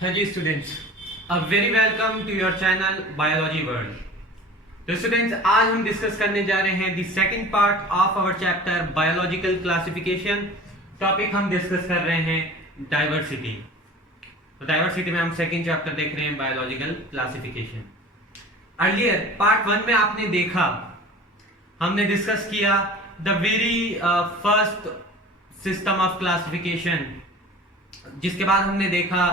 हाँ जी students, a very welcome to your channel biology world. तो स्टूडेंट्स, आज हम डिस्कस करने जा रहे हैं the second part of our chapter biological classification. Topic हम डिस्कस कर रहे हैं डाइवर्सिटी। तो डाइवर्सिटी में हम सेकंड चैप्टर देख रहे हैं बायोलॉजिकल क्लासिफिकेशन। अर्लियर पार्ट 1 में आपने देखा, हमने डिस्कस किया the very first system of classification, जिसके बाद हमने देखा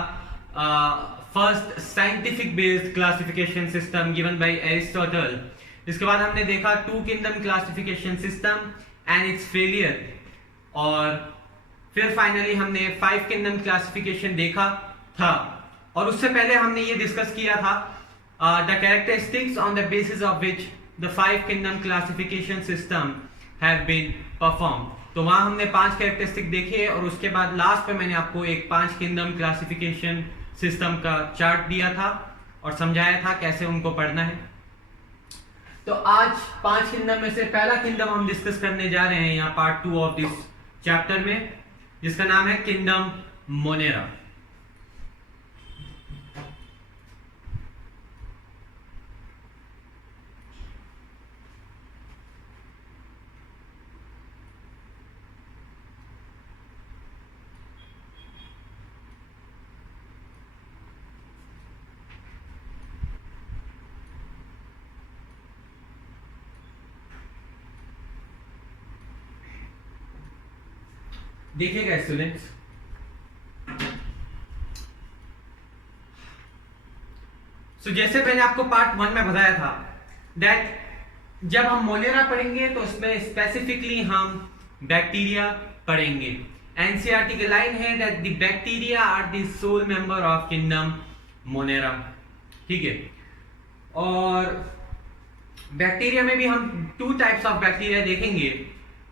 first scientific based classification system given by Aristotle. इसके बाद हमने देखा two kingdom classification system and its failure, और फिर फाइनली हमने फाइव किंगडम क्लासिफिकेशन देखा था। और उससे पहले हमने ये डिस्कस किया था the characteristics on the basis of which the five kingdom classification system have been perform. तो वहां हमने 5 कैरेक्टरिस्टिक देखे, और उसके बाद लास्ट पे मैंने आपको एक 5 किंगडम क्लासिफिकेशन सिस्टम का चार्ट दिया था और समझाया था कैसे उनको पढ़ना है। तो आज 5 किंगडम में से पहला किंगडम हम डिस्कस करने जा रहे हैं यहाँ पार्ट 2 ऑफ दिस चैप्टर में, जिसका नाम है किंगडम मोनेरा। देखिएगा स्टूडेंट्स, जैसे मैंने आपको पार्ट 1 में बताया था दैट जब हम मोनेरा पढ़ेंगे तो इसमें स्पेसिफिकली हम बैक्टीरिया पढ़ेंगे। एनसीईआरटी की लाइन है that the bacteria are the sole member of kingdom Monera. ठीक है, और बैक्टीरिया में भी हम 2 टाइप्स ऑफ बैक्टीरिया देखेंगे,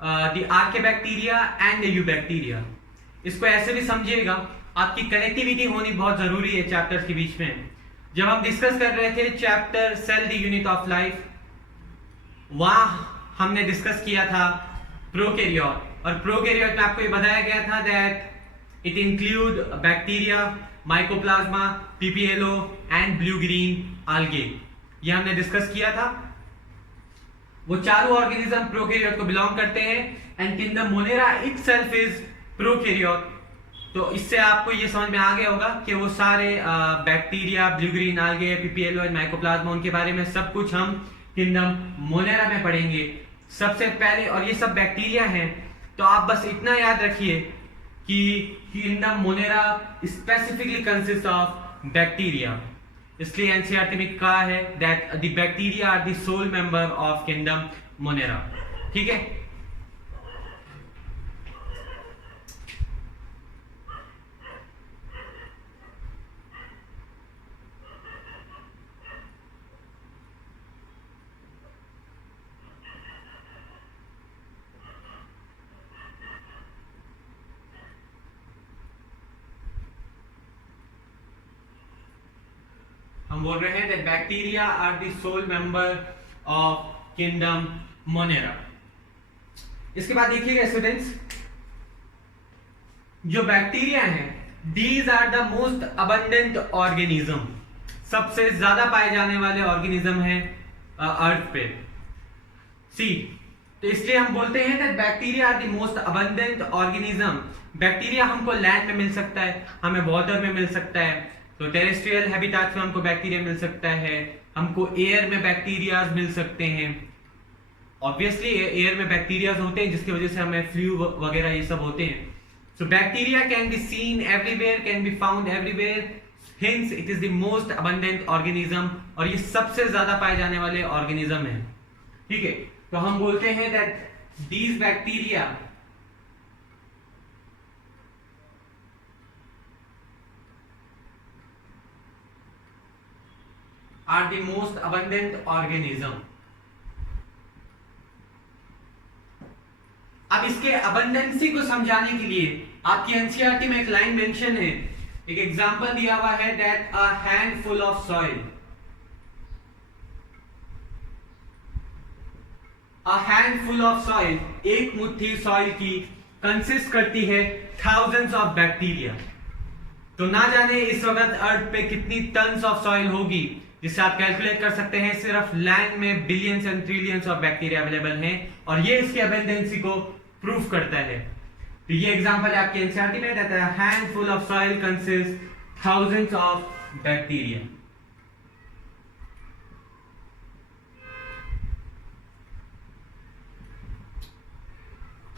the archaebacteria and the eubacteria. इसको ऐसे भी समझिएगा, आपकी कनेक्टिविटी होनी बहुत जरूरी है चैप्टर्स के बीच में। जब हम डिस्कस कर रहे थे chapter cell the unit of life, वहां हमने डिस्कस किया था प्रोकैरियोट, और प्रोकैरियोट में आपको ये बताया गया था that it include bacteria, mycoplasma, PPLO and blue green algae. ये हमने डिस्कस किया था। वो चारों ऑर्गेनिज्म प्रोकैरियोट को बिलोंग करते हैं, and kingdom Monera itself is prokaryote. तो इससे आपको ये समझ में आ गया होगा कि वो सारे bacteria, blue green algae, PPLO and mycoplasma, उनके बारे में सब कुछ हम किंगडम मोनेरा में पढ़ेंगे सबसे पहले। और ये सब बैक्टीरिया हैं, तो आप बस इतना याद रखिए कि kingdom Monera specifically consist of bacteria. इसलिए एनसीईआरटी में कहा है that the bacteria are the sole member of kingdom Monera. ठीक है, हम बोल रहे हैं that bacteria are the sole member of kingdom Monera. इसके बाद देखिएगा स्टूडेंट्स, जो बैक्टीरिया हैं, these are the most abundant organism. सबसे ज्यादा पाए जाने वाले ऑर्गेनिज्म हैं अर्थ पे। सी, तो इसलिए हम बोलते हैं that bacteria are the most abundant organism. Bacteria हमको लैंड में मिल सकता है, हमें वाटर में मिल सकता है, तो टेरेस्ट्रियल हैबिटाट्स में हमको बैक्टीरिया मिल सकता है, हमको एयर में बैक्टीरियाज मिल सकते हैं। ऑब्वियसली एयर में बैक्टीरियाज होते हैं जिसकी वजह से हमें फ्लू वगैरह ये सब होते हैं। So bacteria can be seen everywhere, can be found everywhere, hints it is the most abundant organism, और ये सबसे ज्यादा पाए जाने वाले ऑर्गेनिज्म है। ठीक है, तो हम बोलते हैं that these bacteria are the most abundant organism। अब इसके अबंडेंसी को समझाने के लिए आपकी एनसीईआरटी में एक लाइन मेंशन है, एक एग्जांपल दिया हुआ है that a handful of soil, a handful of soil, एक मुट्ठी सॉइल की कंसिस्ट करती है थाउजेंड्स ऑफ बैक्टीरिया। तो ना जाने इस वक्त अर्थ पे कितनी टन्स ऑफ सॉइल होगी, जिससे आप कैलकुलेट कर सकते हैं सिर्फ लैंड में billions and trillions of bacteria available हैं, और ये इसकी अबंडेंसी को प्रूव करता है। तो ये एग्जांपल आपके एनसीईआरटी में रहता है, handful of soil consist thousands of bacteria.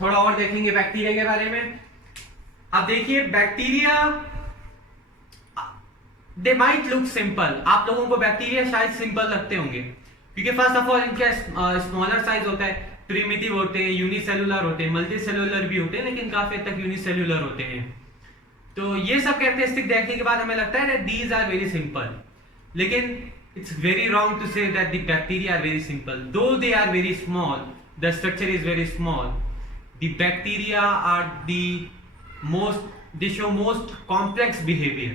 थोड़ा और देखेंगे बैक्टीरिया के बारे में। अब देखिए बैक्टीरिया, दे माइट लुक सिंपल, आप लोगों को बैक्टीरिया शायद सिंपल लगते होंगे, क्योंकि फर्स्ट ऑफ ऑल इनका स्मॉलर साइज होता है, प्रिमिटिव होते हैं, यूनिसेलुलर होते हैं, मल्टीसेलुलर भी होते हैं, लेकिन काफी हद तक यूनिसेलुलर होते हैं। तो ये सब कैरेक्टरिस्टिक देखने के बाद हमें लगता है that these are very simple, लेकिन it's very wrong to say that the bacteria are very simple. Though they are very small, the structure is very small, the bacteria are they show most complex behavior.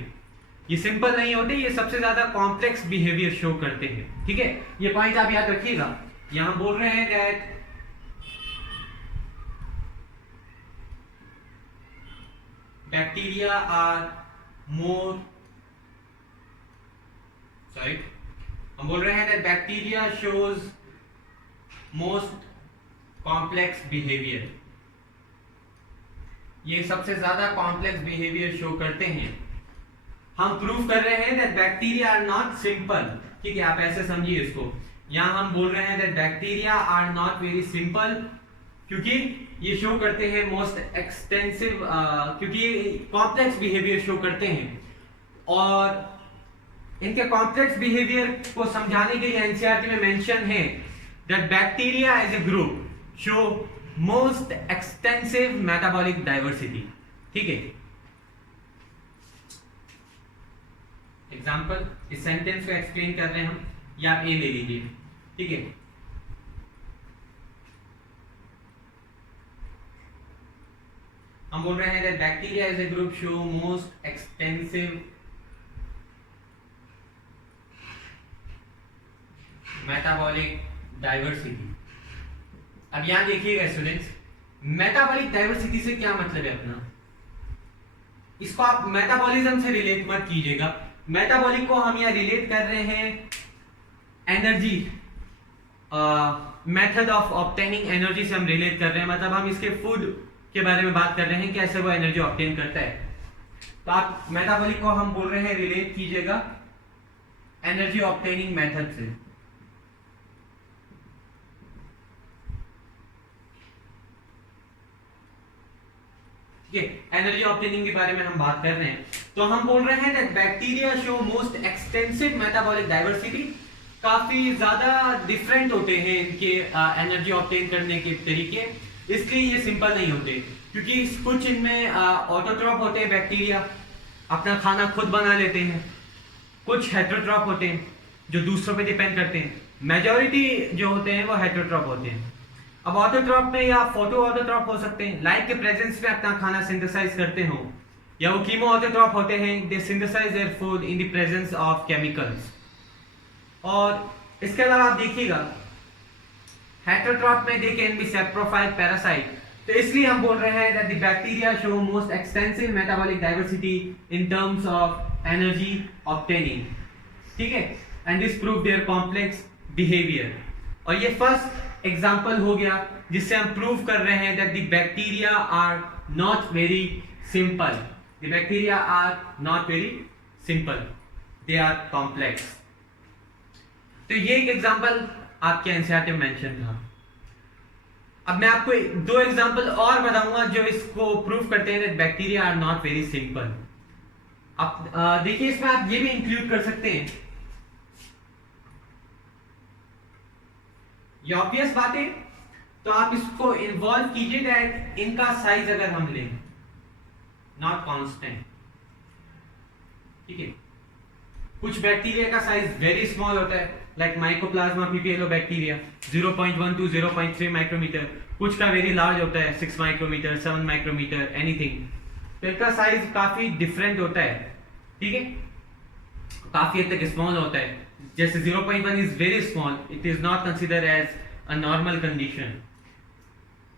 ये simple नहीं होते, ये सबसे ज्यादा complex behaviour show करते हैं। ठीक है, ये पॉइंट आप याद रखिएगा। यहां बोल रहे हैं that bacteria are more, sorry, हम बोल रहे हैं that bacteria shows most complex behaviour, ये सबसे ज्यादा कॉम्प्लेक्स बिहेवियर शो करते हैं। हम प्रूव कर रहे हैं that bacteria are not simple. ठीक है, आप ऐसे समझिए इसको। यहां हम बोल रहे हैं that bacteria are not very simple, क्योंकि ये शो करते हैं मोस्ट एक्सटेंसिव, क्योंकि ये कॉम्प्लेक्स बिहेवियर शो करते हैं, और इनके कॉम्प्लेक्स बिहेवियर को समझाने के लिए एनसीईआरटी में मेंशन है that bacteria as a group show most extensive metabolic diversity. ठीक है, एग्जाम्पल, इस सेंटेंस को एक्सप्लेन कर रहे हैं हम, या आप ए ले लीजिए। ठीक है, हम बोल रहे हैं that bacteria as a group show most extensive metabolic diversity. अब यहां देखिएगा स्टूडेंट्स, मेटाबॉलिक डाइवर्सिटी से क्या मतलब है अपना, इसको आप मेटाबॉलिज्म से रिलेट मत कीजिएगा। मेटाबॉलिक को हम यहाँ रिलेट कर रहे हैं energy, method of obtaining energy से हम रिलेट कर रहे हैं, मतलब हम इसके फूड के बारे में बात कर रहे हैं, कैसे वो एनर्जी ऑब्टेन करता है। तो आप मेटाबॉलिक को हम बोल रहे हैं रिलेट कीजिएगा एनर्जी ऑब्टेनिंग मेथड से। एनर्जी ऑब्टेनिंग के बारे में हम बात कर रहे हैं, तो हम बोल रहे हैं that bacteria show most extensive metabolic diversity. काफी ज्यादा डिफरेंट होते हैं इनके एनर्जी ऑब्टेन करने के तरीके, इसलिए ये सिंपल नहीं होते, क्योंकि कुछ इनमें ऑटोट्रॉप होते हैं, बैक्टीरिया अपना खाना खुद बना लेते हैं, कुछ हेटेरोट्रॉप होते हैं जो दूसरों पे डिपेंड करते हैं, मेजॉरिटी जो होते हैं वो हेटेरोट्रॉप होते हैं। अब ऑटोट्रॉप में या फोटो ऑटोट्रॉप हो सकते हैं, लाइट के प्रेजेंस में अपना खाना सिंथेसाइज करते हो, या वो कीमो ऑटोट्रॉप होते हैं, they synthesise their food in the presence of chemicals. और इसके अलावा आप देखिएगा हेटेरोट्रॉप में they can be saprophyte parasite, तो इसलिए हम बोल रहे हैं that the bacteria show most extensive metabolic diversity in terms of energy obtaining. ठीक है, and this prove their complex behaviour. और ये फर्स्ट एग्जांपल हो गया जिससे हम प्रूव कर रहे हैं that the bacteria are not very simple, the bacteria are not very simple, they are complex. तो ये एक एग्जांपल आपके एनसीईआरटी में मेंशन था। अब मैं आपको दो एग्जांपल और बताऊंगा जो इसको प्रूव करते हैं that bacteria are not very simple. अब देखिए इसमें आप ये भी इंक्लूड कर सकते हैं, ये ऑब्वियस बात है, तो आप इसको इन्वॉल्व कीजिए दैट इनका साइज अगर हम लें नॉट कांस्टेंट। ठीक है, कुछ बैक्टीरिया का साइज वेरी स्मॉल होता है, लाइक माइकोप्लाज्मा पीपीएलोबैक्टीरिया 0.1 to 0.3 माइक्रोमीटर, कुछ का वेरी लार्ज होता है 6 माइक्रोमीटर, 7 माइक्रोमीटर, एनीथिंग। तो इनका साइज काफी डिफरेंट होता है। ठीक है, काफी हद तक स्मॉल होता है, जैसे 0.1 is very small, it is not consider as a normal condition.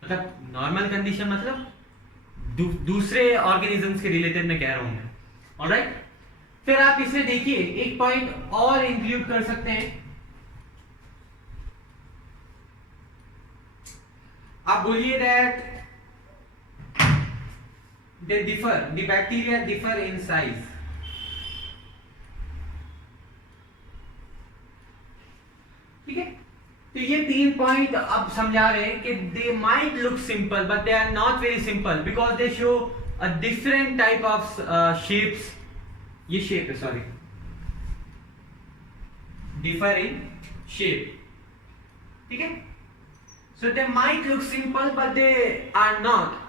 मतलब नॉर्मल कंडीशन मतलब दूसरे ऑर्गेनिजम्स के रिलेटेड में कह रहा हूं मैं, ऑलराइट। फिर आप इसमें देखिए एक पॉइंट और इंक्लूड कर सकते हैं, आप बोलिए that the bacteria differ in size। ठीक है, तो ये 3 पॉइंट अब समझा रहे हैं कि they might look simple but they are not very simple because they show a different type of shapes. ये शेप है, सॉरी, डिफर इन शेप। ठीक है, so they might look simple but they are not,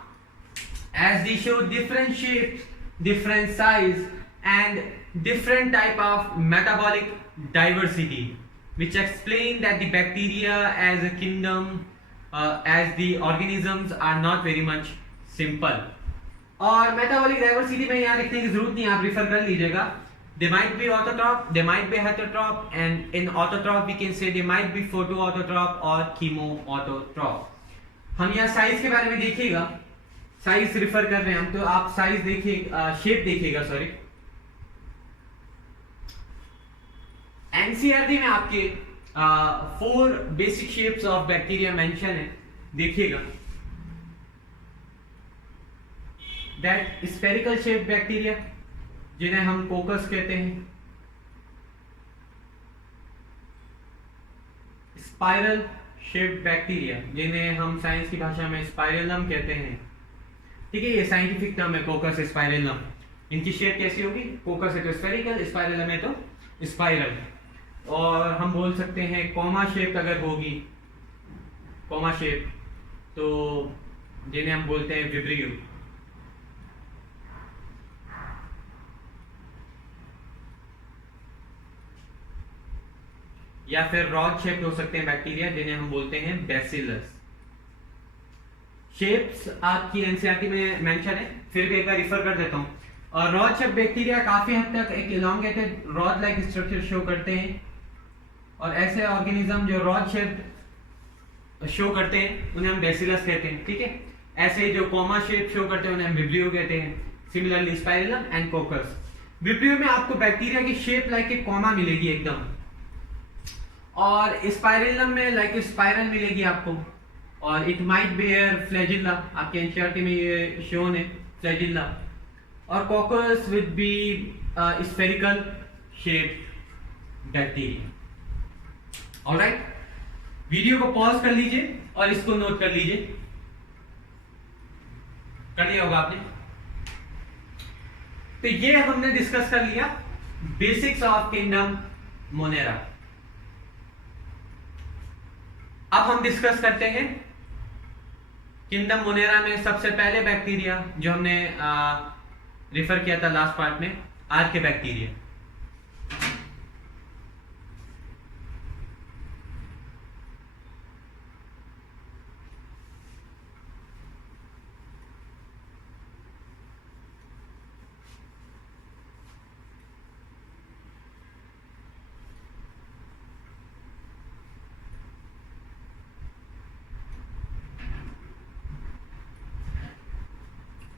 as they show different shapes, different size and different type of metabolic diversity, which explain that the bacteria as a kingdom, as the organisms are not very much simple। और metabolic diversity में यहाँ लिखने की जरूरत नहीं, आप refer कर लीजिएगा। They might be autotroph, they might be heterotroph, and in autotroph we can say they might be photoautotroph or chemoautotroph। हम यहाँ साइज के बारे में देखिएगा, साइज रिफर कर रहे हैं हम, तो आप साइज देखिए, शेप देखिएगा, सॉरी। एनसीईआरटी में आपके 4 basic shapes of bacteria mention है, देखिएगा। दैट स्फेरिकल शेप बैक्टीरिया जिन्हें हम कोकस कहते हैं, स्पाइरल शेप बैक्टीरिया जिन्हें हम साइंस की भाषा में स्पाइरलम कहते हैं। ठीक है, ये साइंटिफिक टर्म है, कोकस स्पाइरलम। इनकी शेप कैसी होगी? कोकस है तो स्फेरिकल, स्पाइरलम है तो स्पाइरल। और हम बोल सकते हैं कॉमा शेप अगर होगी, कॉमा शेप, तो जिन्हें हम बोलते हैं विब्रियो। या फिर रॉड शेप हो सकते हैं बैक्टीरिया जिन्हें हम बोलते हैं बैसिलस। शेप्स आपकी एनसीईआरटी में मेंशन है, फिर भी एक बार रिफर कर देता हूं। और रॉड शेप बैक्टीरिया काफी हद तक एक elongated rod like structure show करते हैं, और ऐसे ऑर्गेनिज्म जो रॉड शेप शो करते हैं उन्हें हम बैसिलस कहते हैं। ठीक है, ऐसे जो कॉमा शेप शो करते हैं उन्हें हम विब्रियो कहते हैं। Similarly spirillum and कोकस। विब्रियो में आपको बैक्टीरिया की शेप लाइक एक कॉमा मिलेगी एकदम, और स्पाइरलम में लाइक स्पाइरल मिलेगी आपको, और इट माइट बेयर फ्लैजिल्ला, आपके एनसीईआरटी में ये शोन है फ्लैजिल्ला। और coccus with be spherical shape bacteria. Alright, video को पॉज कर लीजिए और इसको नोट कर लीजिए, कर लिया होगा आपने। तो ये हमने डिस्कस कर लिया बेसिक्स ऑफ किंगडम मोनेरा। अब हम डिस्कस करते हैं किंगडम मोनेरा में सबसे पहले बैक्टीरिया जो हमने रिफर किया था लास्ट पार्ट में, आर्के बैक्टीरिया।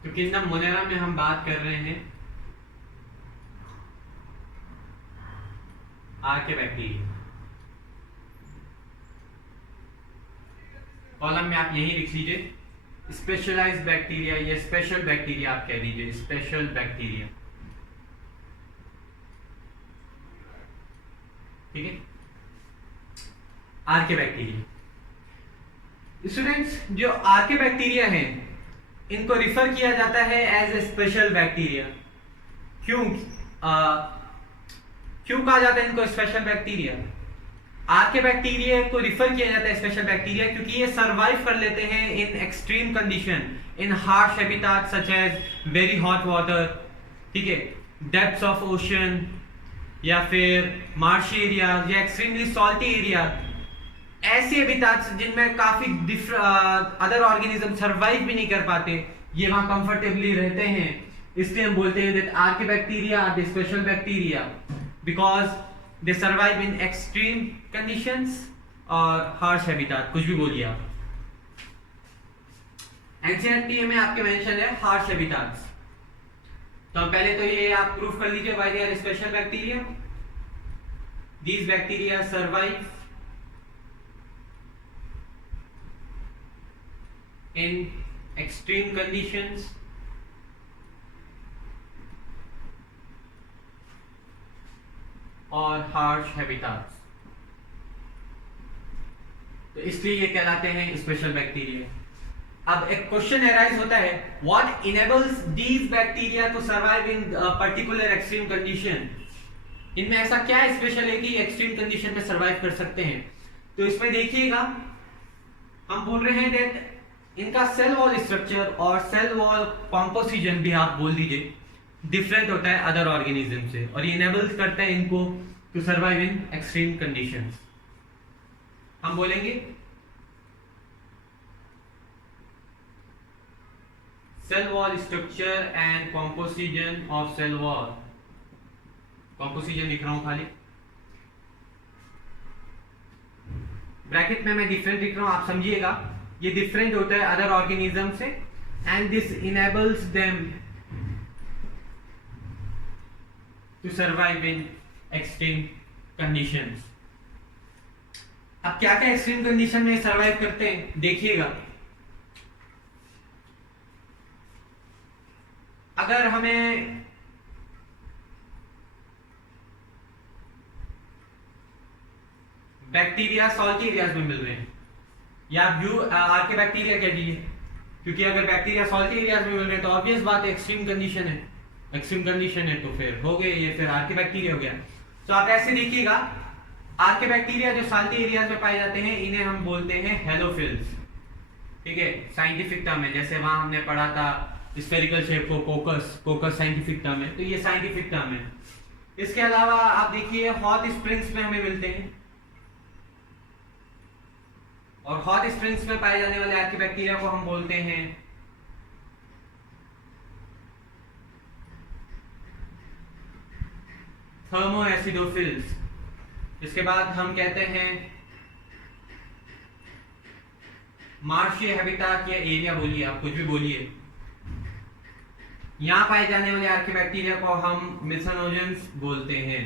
तो किंगडम मोनेरा में हम बात कर रहे हैं आर्के बैक्टीरिया। कॉलम में आप यही लिख लीजिए स्पेशलाइज्ड बैक्टीरिया या स्पेशल बैक्टीरिया, आप कह दीजिए स्पेशल बैक्टीरिया। ठीक है, आर्के बैक्टीरिया। स्टूडेंट्स, जो आर्के बैक्टीरिया हैं इनको रिफर किया जाता है एज ए स्पेशल बैक्टीरिया। क्यों कहा जाता है इनको स्पेशल बैक्टीरिया? आर्के बैक्टीरिया को रिफर किया जाता है स्पेशल बैक्टीरिया क्योंकि ये सरवाइव कर लेते हैं in extreme condition, in harsh habitat such as very hot water, ठीक है, डेप्थ्स ऑफ ओशन, या फिर मार्शी एरिया या एक्सट्रीमली सॉल्टी एरिया। ऐसे हैबिटेट्स जिनमें काफी अदर ऑर्गेनिज्म सरवाइव भी नहीं कर पाते, ये वहां कंफर्टेबली रहते हैं, इसलिए हम बोलते हैं that archaebacteria are the special bacteria because they survive in extreme conditions और हार्श हैबिटेट, कुछ भी बोलिए आप। एनसीईआरटी में आपके मेंशन है हार्श हैबिटेट्स। तो पहले तो ये आप प्रूफ कर लीजिए why they are special bacteria. These bacteria survive in extreme conditions और हार्श हैबिटाट्स, तो इसलिए ये कहलाते हैं स्पेशल बैक्टीरिया। अब एक क्वेश्चन अराइज होता है, what enables these bacteria to survive in particular extreme condition. इनमें ऐसा क्या स्पेशल है कि एक्सट्रीम कंडीशन में सर्वाइव कर सकते हैं। तो इसमें देखिएगा हम बोल रहे हैं दैट इनका सेल वॉल स्ट्रक्चर और सेल वॉल कॉम्पोजिशन भी आप बोल दीजिए डिफरेंट होता है अदर ऑर्गेनिज्म से, और ये इनेबल्स करता है इनको to survive in extreme conditions. हम बोलेंगे cell wall structure and composition of cell wall. Composition लिख रहा हूं खाली, ब्रैकेट में मैं डिफरेंट लिख रहा हूं, आप समझिएगा ये डिफरेंट होता है अदर ऑर्गेनिज्म से, and this enables them to survive in extreme conditions. अब क्या क्या एक्सट्रीम कंडीशन में सर्वाइव करते हैं देखिएगा। अगर हमें बैक्टीरिया सॉल्टी एरियाज में मिल रहे हैं, या ब्लू आर के बैक्टीरिया कह दीजिए, क्योंकि अगर बैक्टीरिया सॉल्टी एरियाज में मिल रहे हैं तो ऑब्वियस बात है एक्सट्रीम कंडीशन है, एक्सट्रीम कंडीशन है तो फिर हो गए ये, फिर आर के बैक्टीरिया हो गया। तो आप ऐसे देखिएगा, आर के बैक्टीरिया जो सॉल्टी एरियाज में पाए जाते हैं इन्हें हम बोलते हैं हेलोफिल्स, ठीक है साइंटिफिक टर्म है। जैसे वहां हमने पढ़ा था स्फेरिकल शेप को कोकस, कोकस साइंटिफिक टर्म है, तो ये साइंटिफिक टर्म है। इसके अलावा आप देखिए हॉट स्प्रिंग्स में हमें मिलते हैं, और हॉट स्प्रिंग्स में पाए जाने वाले आर के बैक्टीरिया को हम बोलते हैं थर्मोएसिडोफिल्स। इसके बाद हम कहते हैं मार्शिय हैबिटाट या एरिया, बोलिए आप कुछ भी बोलिए। यहां पाए जाने वाले आर के बैक्टीरिया को हम मिथनोजेंस बोलते हैं,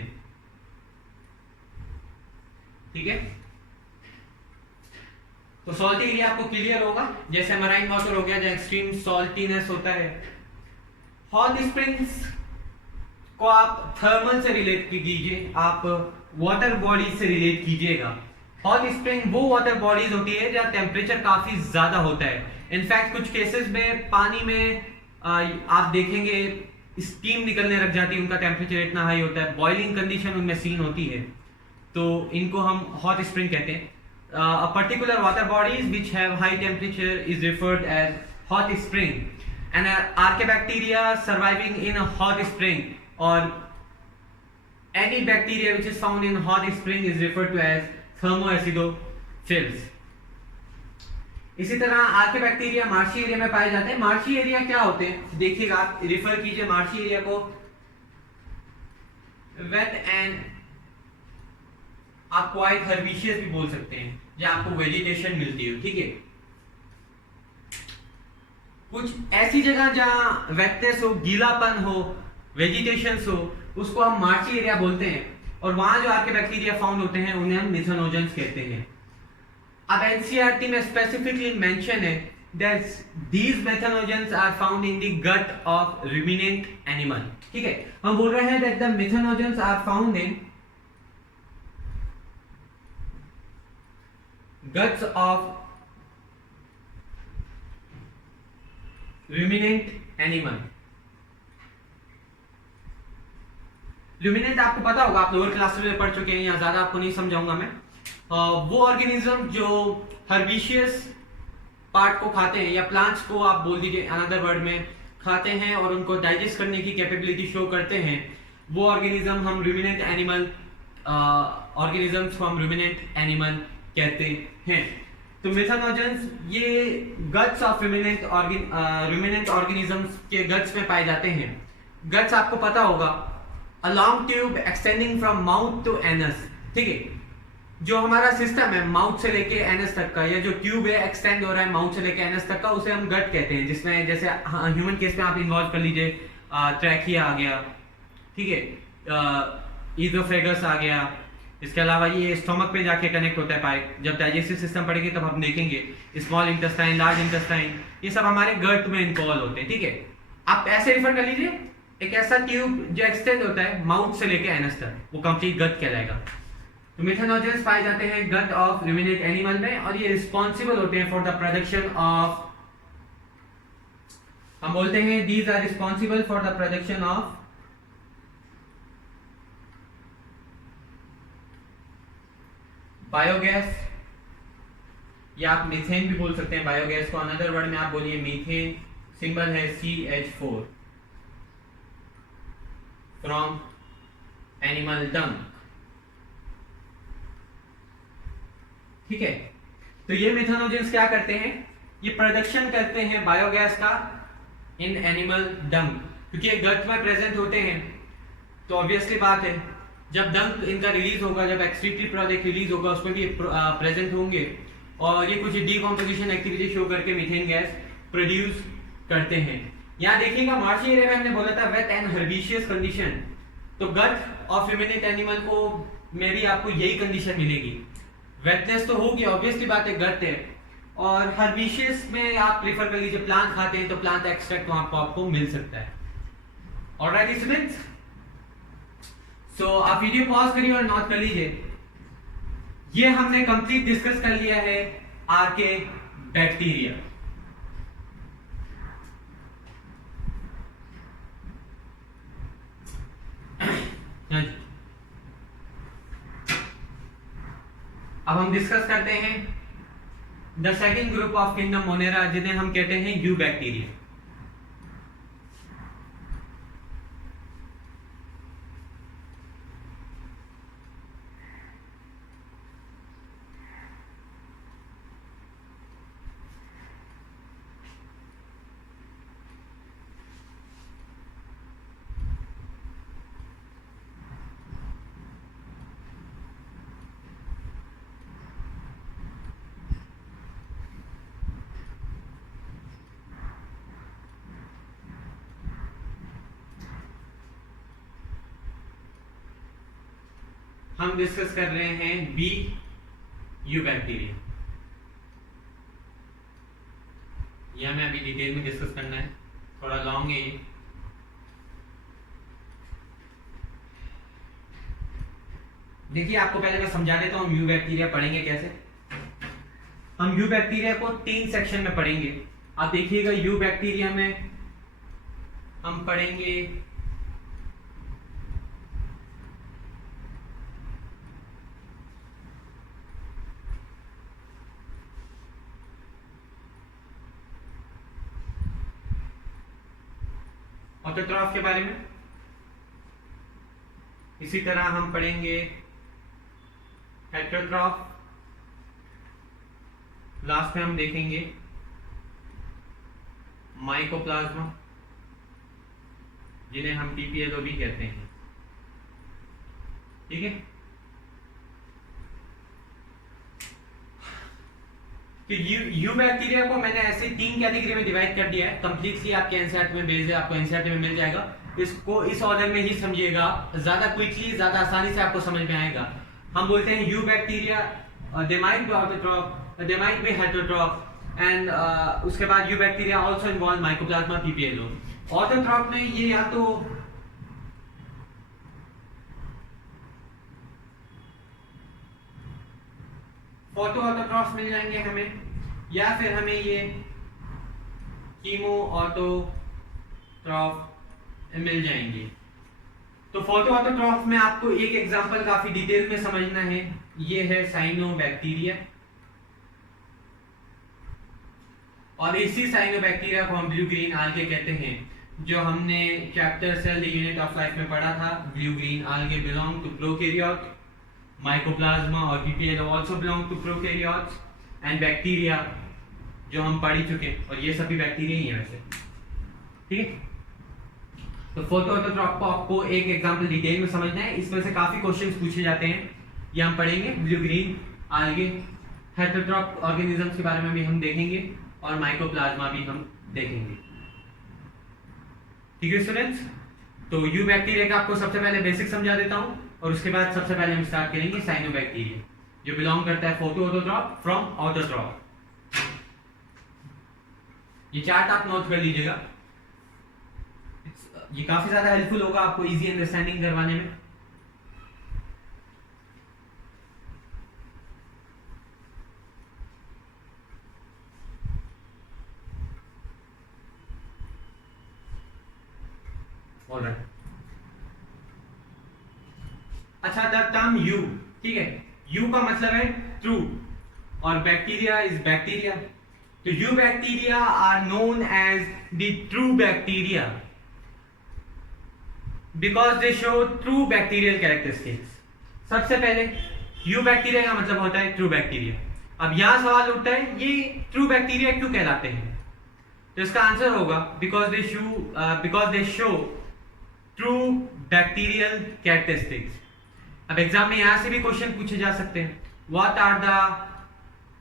ठीक है। तो सॉल्टी एरिया आपको क्लियर होगा, जैसे मराइन वाटर हो गया जो एक्सट्रीम सॉल्टीनेस होता है। हॉट स्प्रिंग्स को आप थर्मल से रिलेट कीजिए, आप वाटर बॉडीज से रिलेट कीजिएगा। हॉट स्प्रिंग वो वाटर बॉडीज होती है जहाँ टेम्परेचर काफी ज्यादा होता है। इनफैक्ट कुछ केसेस में पानी में आप देखेंगे स्टीम निकलने लग जाती है, उनका टेम्परेचर इतना हाई होता है, बॉइलिंग कंडीशन उनमें सीन होती है, तो इनको हम हॉट स्प्रिंग कहते हैं। A particular water bodies which have high temperature is referred as hot spring, and archaebacteria surviving in a hot spring or any bacteria which is found in hot spring is referred to as thermoacidophils. इसी तरह आर्केबैक्टीरिया marshy area में पाए जाते हैं। Marshy area क्या होते हैं देखिएगा, आप रिफर कीजिए मार्शी एरिया को, वेट एंड आप क्वाइट हर्बिशियस भी बोल सकते हैं, जहां आपको वेजिटेशन मिलती है, ठीक है। कुछ ऐसी जगह जहां वेटनेस हो, गीलापन हो, वेजिटेशन हो, उसको हम मार्शी एरिया बोलते हैं, और वहां जो आपके बैक्टीरिया फाउंड होते हैं उन्हें हम मिथनोजेंस कहते हैं। अब एनसीईआरटी में स्पेसिफिकली मेंशन है that these methanogens are found in the gut of ruminant animal, ठीक है। हम बोल रहे हैं that the methanogens are found in guts of ruminant animal। ruminant आपको पता होगा, आप लोअर क्लास में पढ़ चुके हैं, यहाँ ज्यादा आपको नहीं समझाऊंगा मैं। वो ऑर्गेनिज्म जो हर्बिशियस पार्ट को खाते हैं, या प्लांट्स को आप बोल दीजिए अनदर वर्ड में खाते हैं और उनको डाइजेस्ट करने की कैपेबिलिटी शो करते हैं, वो ऑर्गेनिज्म हम रुमिनेंट एनिमल ऑर्गेनिजम्स को हम रुमिनेंट एनिमल कहते हैं। तो मिथनोजेंस ये गट्स ऑफ रुमिनेंट ऑर्गेनिजम्स के गट्स में पाए जाते हैं। गट्स आपको पता होगा, a long tube extending from mouth to anus, ठीक है। जो हमारा सिस्टम है माउथ से लेके एनस तक का, या जो ट्यूब है एक्सटेंड हो रहा है माउथ से लेके एनस तक का, उसे हम गट कहते हैं। जिसमें जैसे ह्यूमन केस में आप इन्वॉल्व कर लीजिए ट्रैकिया आ गया, ठीक है, ईज़ोफेगस आ गया। इसके अलावा ये स्टोमक पे जाके कनेक्ट होता है पाइप। जब डाइजेस्टिव सिस्टम पढ़ेंगे तब हम देखेंगे स्मॉल इंटेस्टाइन, लार्ज इंटेस्टाइन, ये सब हमारे गट में इन्वॉल्व होते हैं, ठीक है। आप ऐसे रिफर कर लीजिए, एक ऐसा ट्यूब जो एक्सटेंड होता है माउथ से लेके एनस तक, वो कंप्लीट गट कहलाएगा। तो मिथेनोजेंस पाए जाते हैं गट ऑफ रुमिनेंट एनिमल में, और ये रिस्पॉन्सिबल होते हैं फॉर द प्रोडक्शन ऑफ, हम बोलते हैं these are responsible for the production of biogas, या आप मीथेन भी बोल सकते हैं बायोगैस को। अनदर वर्ड में आप बोलिए मीथेन, सिंबल है CH4 फ्रॉम एनिमल डंग, ठीक है। तो ये मिथेनोजेंस क्या करते हैं, ये प्रोडक्शन करते हैं बायोगैस का इन एनिमल डंग, क्योंकि ये गट में प्रेजेंट होते हैं। तो ऑब्वियसली बात है, जब डंग इनका रिलीज होगा, जब एक्सक्रीटरी प्रोडक्ट रिलीज होगा, उसमें भी प्रेजेंट होंगे, और ये कुछ डीकॉम्पोजिशन एक्टिविटी शो करके मीथेन गैस प्रोड्यूस करते हैं। यहाँ देखिएगा मार्शी एरिया में हमने बोला था वेट एंड हर्बिशियस कंडीशन, तो गट ऑफ रुमिनेंट एनिमल को में भी आपको यही कंडीशन मिलेगी। वेटनेस तो होगी, ऑब्वियसली बात है, गट है। और हर्बिशियस में आप प्रीफर कर लीजिए, प्लांट खाते हैं तो प्लांट एक्सट्रैक्ट वहां पर आपको मिल सकता है। ऑलराइट स्टूडेंट्स, सो आप वीडियो पॉज करिए और नोट कर लीजिए। ये हमने कंप्लीट डिस्कस कर लिया है आर्के बैक्टीरिया। अब हम डिस्कस करते हैं the second group of kingdom Monera, जिन्हें हम कहते हैं यू बैक्टीरिया। हम डिस्कस कर रहे हैं बी यू बैक्टीरिया। यह हमें अभी डिटेल में डिस्कस करना है, थोड़ा लॉन्ग है ये। देखिए आपको पहले मैं समझा देता हूँ यू बैक्टीरिया पढ़ेंगे कैसे। हम यू बैक्टीरिया को 3 सेक्शन में पढ़ेंगे। आप देखिएगा यू बैक्टीरिया में हम पढ़ेंगे ऑटोट्रॉफ के बारे में, इसी तरह हम पढ़ेंगे हेटेरोट्रॉफ, लास्ट में हम देखेंगे माइकोप्लाज्मा, जिन्हें हम PPLO भी कहते हैं, ठीक है। तो यू बैक्टीरिया को मैंने ऐसे 3 कैटेगरी में डिवाइड कर दिया है। कंप्लीटली आपके एनसीईआरटी में बेस्ड है, आपको एनसीईआरटी में मिल जाएगा। इसको इस ऑर्डर में ही समझिएगा, ज्यादा क्विकली, ज्यादा आसानी से आपको समझ में आएगा। हम बोलते हैं you bacteria, they might be autotroph, they might be heterotroph, and उसके बाद you bacteria also involve mycoplasma PPLO। Autotroph में ये या तो फोटो ऑटोट्रॉफ मिल जाएंगे हमें, या फिर हमें ये कीमो ऑटोट्रॉफ मिल जाएंगे। तो फोटो ऑटोट्रॉफ में आपको एक एग्जांपल काफी डिटेल में समझना है, ये है साइनोबैक्टीरिया। और इसी साइनोबैक्टीरिया को हम ब्लू ग्रीन आल्गे कहते हैं, जो हमने chapter cell the unit of life में पढ़ा था। Blue green algae belong to prokaryote, mycoplasma और PPLO also belong to prokaryotes, and bacteria जो हम पढ़ ही चुके हैं, और ये सभी बैक्टीरिया ही हैं वैसे, ठीक है। तो फोटो ऑटोट्रॉफ को आपको एक एग्जांपल डिटेल में समझना है, इसमें से काफी क्वेश्चंस पूछे जाते हैं, ये हम पढ़ेंगे। ब्लू ग्रीन आल्गे, हेटेरोट्रॉफ ऑर्गेनिजम्स के बारे में भी हम देखेंगे, और माइकोप्लाज्मा भी हम देखेंगे। ठीक है स्टूडेंट्स, तो यू बैक्टीरिया का आपको सबसे पहले बेसिक समझा देता हूं और उसके बाद सबसे पहले हम स्टार्ट करेंगे साइनोबैक्टीरिया, जो बिलोंग करता है फोटोऑटोट्रॉप फ्रॉम ऑटोट्रॉप। ये चार्ट आप नोट कर लीजिएगा, ये काफी ज्यादा हेल्पफुल होगा आपको इजी अंडरस्टैंडिंग करवाने में। ऑलराइट, अच्छा द टर्म यू, ठीक है, यू का मतलब है ट्रू और बैक्टीरिया इज बैक्टीरिया, तो eubacteria are known as the true bacteria because they show true bacterial characteristics. सबसे पहले यू बैक्टीरिया का मतलब होता है ट्रू बैक्टीरिया। अब यहां सवाल उठता है ये ट्रू बैक्टीरिया क्यों कहलाते हैं, तो इसका आंसर होगा because they show true bacterial characteristics. अब एग्जाम में यहां से भी क्वेश्चन पूछे जा सकते हैं, what are the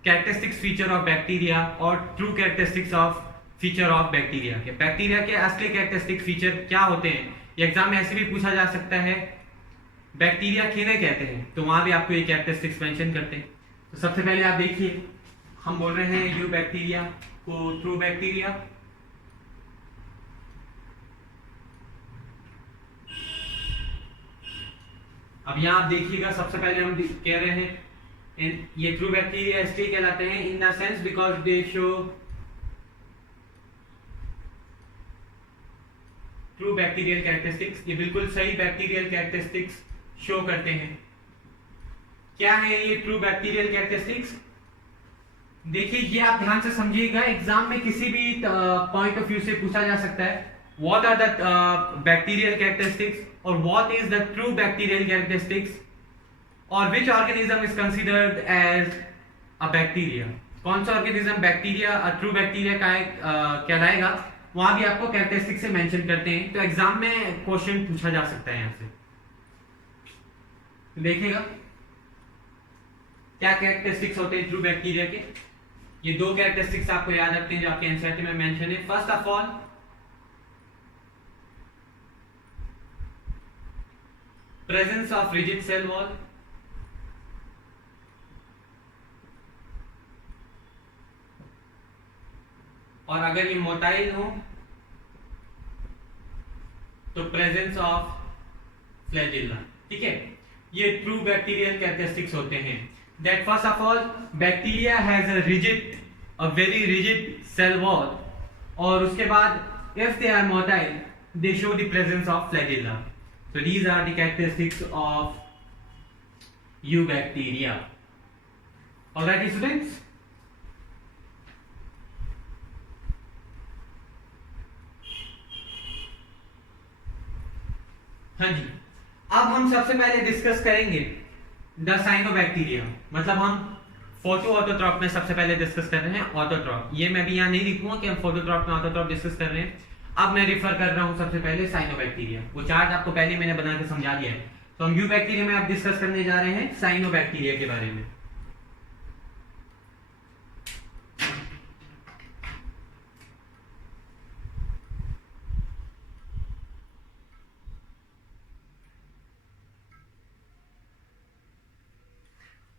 characteristics feature of bacteria और true characteristics of feature of bacteria के, बैक्टीरिया के असली कैरेक्टरिस्टिक फीचर क्या होते हैं। ये एग्जाम में ऐसे भी पूछा जा सकता है, बैक्टीरिया किन्हें कहते हैं, तो वहां भी आपको ये कैरेक्टरिस्टिक्स मेंशन करते हैं। तो सबसे पहले आप देखिए, हम बोल रहे हैं यू बैक्टीरिया को ट्रू बैक्टीरिया, अब यहां आप देखिएगा सबसे पहले हम कह रहे हैं ये ट्रू बैक्टीरिया इसलिए कहलाते हैं in the sense because they show true bacterial characteristics, ये बिल्कुल सही बैक्टीरियल कैरेक्टरिस्टिक्स शो करते हैं। क्या है ये ट्रू बैक्टीरियल कैरेक्टरिस्टिक्स, देखिए ये आप ध्यान से समझिएगा, एग्जाम में किसी भी पॉइंट ऑफ व्यू से पूछा जा सकता है what are the bacterial characteristics और what is the true bacterial characteristics और which organism is considered as a bacteria, कौन सा ऑर्गेनिज्म बैक्टीरिया ट्रू बैक्टीरिया का कहलाएगा, वहां भी आपको कैरेक्टरिस्टिक से मेंशन करते हैं। तो एग्जाम में क्वेश्चन पूछा जा सकता है यहां से, देखिएगा क्या कैरेक्टरिस्टिक्स होते हैं ट्रू बैक्टीरिया के। ये दो कैरेक्टरिस्टिक्स आपको याद रखते हैं जो आपके एनसीईआरटी में मेंशन है। First of all presence of rigid cell wall, और अगर ये मोटाइल हो तो प्रेजेंस ऑफ फ्लैजिला, ठीक है। ये ट्रू बैक्टीरियल कैरेक्टरिस्टिक्स होते हैं that first of all bacteria has a very rigid cell wall, और उसके बाद if they are motile they show the presence of flagella. So these are the characteristics of eubacteria. Alright students, हाँ जी, अब हम सबसे पहले डिस्कस करेंगे the cyanobacteria, मतलब हम फोटो ऑटोट्रॉप में सबसे पहले डिस्कस कर रहे हैं ऑटोट्रॉप। ये मैं भी यहाँ नहीं लिखूंगा कि हम फोटोट्रॉप में ऑटोट्रॉप डिस्कस कर रहे हैं, अब मैं रिफर कर रहा हूं सबसे पहले साइनोबैक्टीरिया। वो चार्ट आपको पहले मैंने बना के समझा दिया है, तो हम यू बैक्टीरिया में अब डिस्कस करने जा रहे हैं साइनोबैक्टीरिया के बारे में।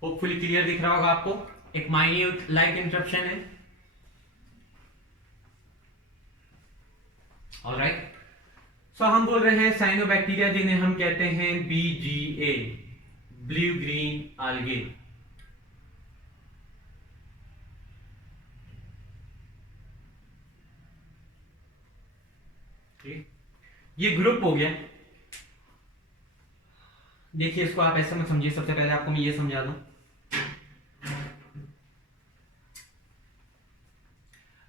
होपफुली क्लियर दिख रहा होगा आपको, एक माइन्यूट लाइट इंटरप्शन है। ऑलराइट, सो हम बोल रहे हैं साइनोबैक्टीरिया जिन्हें हम कहते हैं BGA, ब्लू ग्रीन आल्गे। ये ग्रुप हो गया, देखिए इसको आप ऐसे मत समझिए, सबसे पहले आपको मैं ये समझा दूं।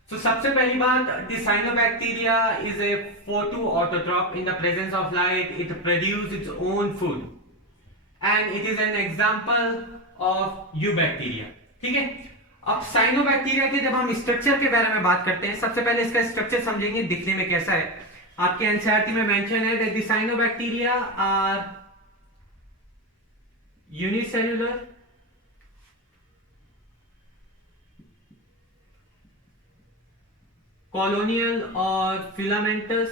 तो सबसे पहली बात, the cyanobacteria is a photoautotroph, in the presence of light it produce its own food and it is an example of eubacteria, ठीक है। अब साइनोबैक्टीरिया के जब हम स्ट्रक्चर के बारे में बात करते हैं, सबसे पहले इसका स्ट्रक्चर समझेंगे, दिखने में कैसा है। आपके एनसीईआरटी में मेंशन है that the cyanobacteria are unicellular, colonial और filamentous,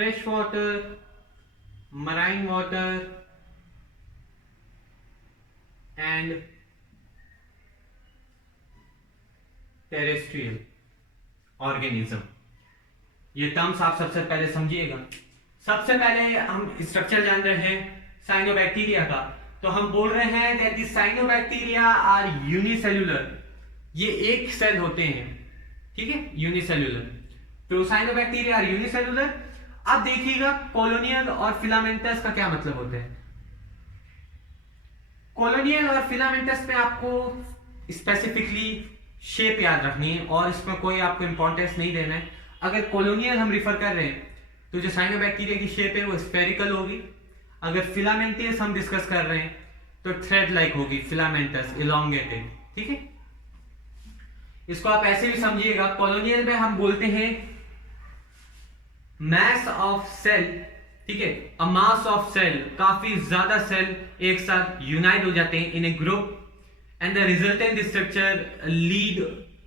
fresh water, marine water and terrestrial organism. ये टर्म्स आप सबसे पहले समझिएगा। सबसे पहले हम स्ट्रक्चर जान रहे हैं साइनोबैक्टीरिया का। तो हम बोल रहे हैं that the cyanobacteria are unicellular, ये एक सेल होते हैं, ठीक है, यूनिसेल्युलर। तो साइनोबैक्टीरिया आर यूनिसेल्युलर। अब देखिएगा कॉलोनियल और फिलामेंटस का क्या मतलब होता है। कॉलोनियल और फिलामेंटस में आपको स्पेसिफिकली शेप याद रखनी है और इसमें कोई आपको इंपॉर्टेंस नहीं देना है। अगर कॉलोनियल हम रिफर कर रहे हैं तो जो साइनोबैक्टीरिया की शेप है वो स्फेरिकल होगी। अगर फिलामेंटियस हम डिस्कस कर रहे हैं तो थ्रेड लाइक होगी, फिलामेंटस इलोंगेटेड, ठीक है। इसको आप ऐसे भी समझिएगा, कॉलोनियल में हम बोलते हैं मैस ऑफ सेल, ठीक है, अ मास ऑफ सेल, काफी ज्यादा सेल एक साथ यूनाइट हो जाते हैं in a group and the resultant structure lead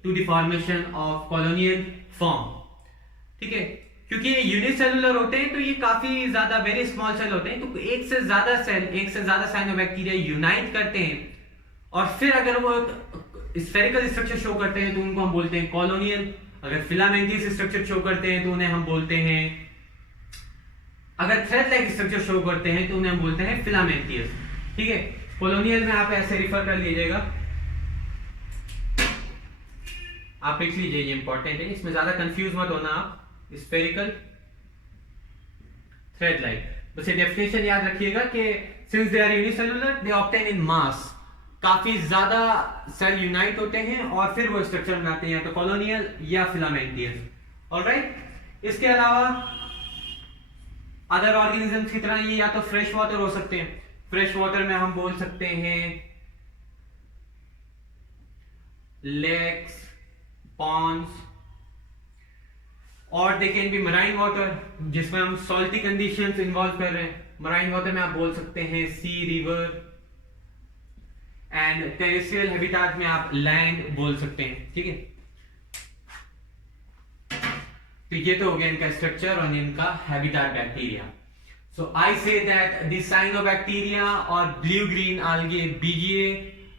to the formation of colonial form, ठीक है। क्योंकि ये यूनिसेलुलर होते हैं तो ये काफी ज्यादा वेरी स्मॉल सेल होते हैं, तो एक से ज्यादा सेल, एक से ज्यादा साइनोबैक्टीरिया यूनाइट करते हैं और फिर अगर वो स्फेरिकल स्ट्रक्चर शो करते हैं तो उनको हम बोलते हैं कॉलोनियल। अगर फिलामेंटियस स्ट्रक्चर शो करते हैं तो उन्हें हम बोलते हैं, अगर थ्रेड लाइक स्ट्रक्चर शो करते हैं तो उन्हें हम बोलते हैं फिलामेंटियस, ठीक है। कॉलोनियल में आप ऐसे रिफर कर लीजिएगा, आप लिख लीजिए, ये इंपॉर्टेंट है, इसमें ज्यादा कंफ्यूज मत होना आप। स्फेरिकल, थ्रेड लाइक, बस ये डेफिनेशन याद रखिएगा कि since they are unicellular they obtain in mass, काफी ज्यादा सेल यूनाइट होते हैं और फिर वो स्ट्रक्चर बनाते हैं, या तो कॉलोनियल या फिलामेंटियस, ऑलराइट। इसके अलावा अदर ऑर्गेनिजम्स की तरह ये या तो फ्रेश वाटर हो सकते हैं। फ्रेश वाटर में हम बोल सकते हैं लेक्स, पॉन्ड्स, और दे कैन बी मराइन वाटर जिसमें हम सॉल्टी कंडीशंस इन्वॉल्व कर रहे हैं। मराइन वाटर में आप बोल सकते हैं सी, रिवर, एंड टेरेस्ट्रियल हैबिटाट में आप लैंड बोल सकते हैं, ठीक है। तो ये तो हो गया इनका स्ट्रक्चर और इनका habitat bacteria. So I say that the cyanobacteria और blue green algae BGA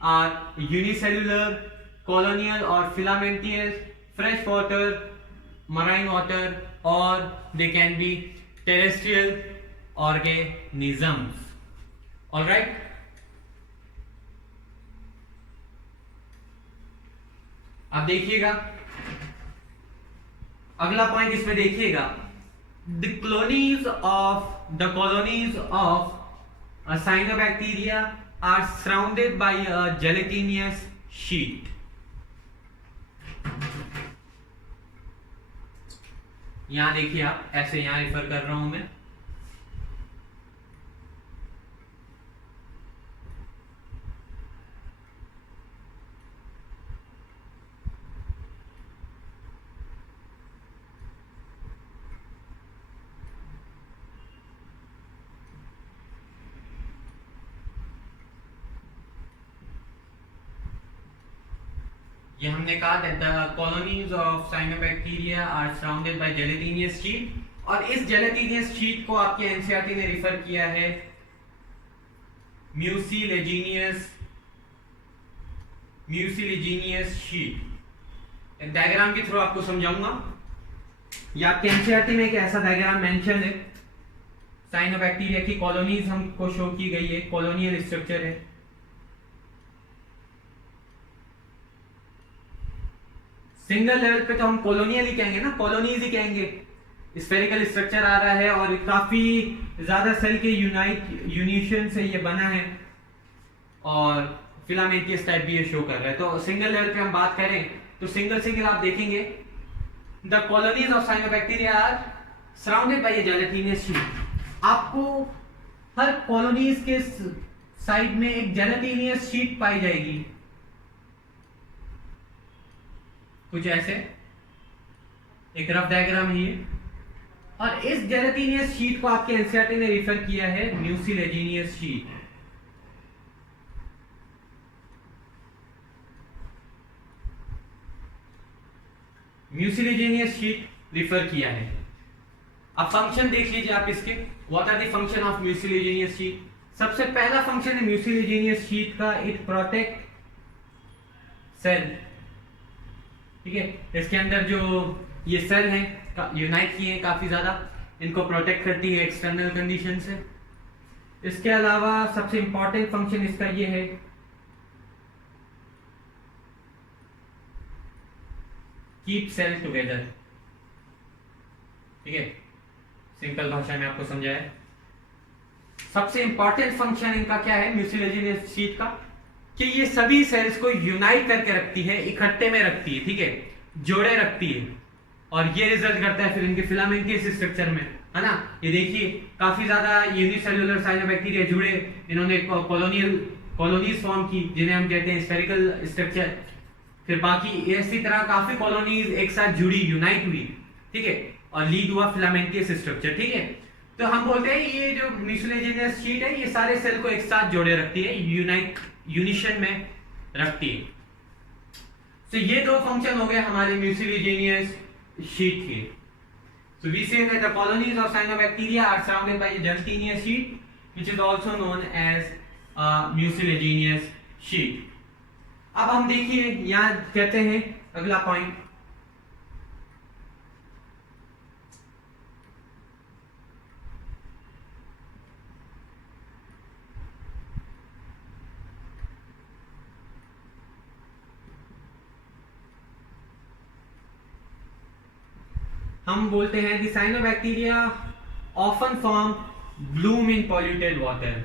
are unicellular, colonial और filamentous, fresh water, marine water, or they can be terrestrial organisms, all right। अब देखिएगा अगला पॉइंट, इसमें देखिएगा the colonies of a cyanobacteria are surrounded by a gelatinous sheet। यहां देखिए आप, ऐसे यहां रिफर कर रहा हूं मैं, ये हमने कहा that the colonies of cyanobacteria are surrounded by gelatinous sheet, और इस जेलेटिनियस शीट को आपके एनसीईआरटी ने रिफर किया है म्यूसिलेजिनियस शीट। एक डायग्राम के थ्रू आपको समझाऊंगा। ये आपके एनसीईआरटी में एक ऐसा डायग्राम मेंशन है, साइनोबैक्टीरिया की कॉलोनीज हमको शो की गई है, कॉलोनियल स्ट्रक्चर है। सिंगल लेवल पे तो हम कॉलोनियल ही कहेंगे ना, कॉलोनीज ही कहेंगे। स्फेरिकल स्ट्रक्चर आ रहा है और काफी ज्यादा सेल के यूनिशन से ये बना है और फिलामेंटियस टाइप भी ये शो कर रहा है। तो सिंगल लेवल पे हम बात करें तो सिंगल आप देखेंगे the colonies of cyanobacteria are surrounded by a gelatinous sheet. आपको हर कॉलोनीज के साइड में एक जेलेटिनियस शीट पाई जाएगी, कुछ ऐसे एक रफ डायग्राम है ये, और इस जेलेटिनियस शीट को आपके एनसीईआरटी ने रिफर किया है mucilaginous sheet. Mucilaginous sheet refer किया है। अब फंक्शन देख लीजिए आप इसके, what are the function of mucilaginous sheet. सबसे पहला फंक्शन है म्यूसिलेजेनियस शीट का, इट प्रोटेक्ट सेल। ठीक है, इसके अंदर जो ये सेल हैं यूनाइट किए हैं काफी ज्यादा, इनको प्रोटेक्ट करती है एक्सटर्नल कंडीशन से। इसके अलावा सबसे इंपॉर्टेंट फंक्शन इसका ये है कीप सेल टुगेदर। ठीक है, सिंपल भाषा में आपको समझाया। सबसे इंपॉर्टेंट फंक्शन इनका क्या है म्यूसिलेजेनियस शीट का, कि ये सभी सेल्स को यूनाइट करके रखती है, इकट्ठे में रखती है। ठीक है, जोड़े रखती है, और ये रिजल्ट करता है फिर इनके फिलामेंटियस स्ट्रक्चर में, है ना। ये देखिए काफी ज्यादा यूनिसेल्युलर साइनोबैक्टीरिया जुड़े, इन्होंने कॉलोनीज फॉर्म की जिन्हें हम कहते हैं स्फेरिकल स्ट्रक्चर। फिर बाकी इसी तरह काफी कॉलोनीज एक साथ जुड़ी, यूनाइट हुई। ठीक है, और लीड हुआ फिलामेंटियस स्ट्रक्चर। ठीक है, तो हम बोलते हैं ये जो म्यूसिलेजेनियस शीट है ये सारे सेल को एक साथ जोड़े रखती है, यूनिशन में रखती है। तो ये दो फंक्शन हो गए हमारे म्यूसिलेजेनियस शीट के। So we say that the colonies of cyanobacteria are surrounded by a gelatinous sheet, which is also known as mucilaginous sheet. अब हम देखिए यहाँ कहते हैं अगला पॉइंट, हम बोलते हैं कि साइनोबैक्टीरिया ऑफन फॉर्म ब्लूम इन पॉल्यूटेड वाटर।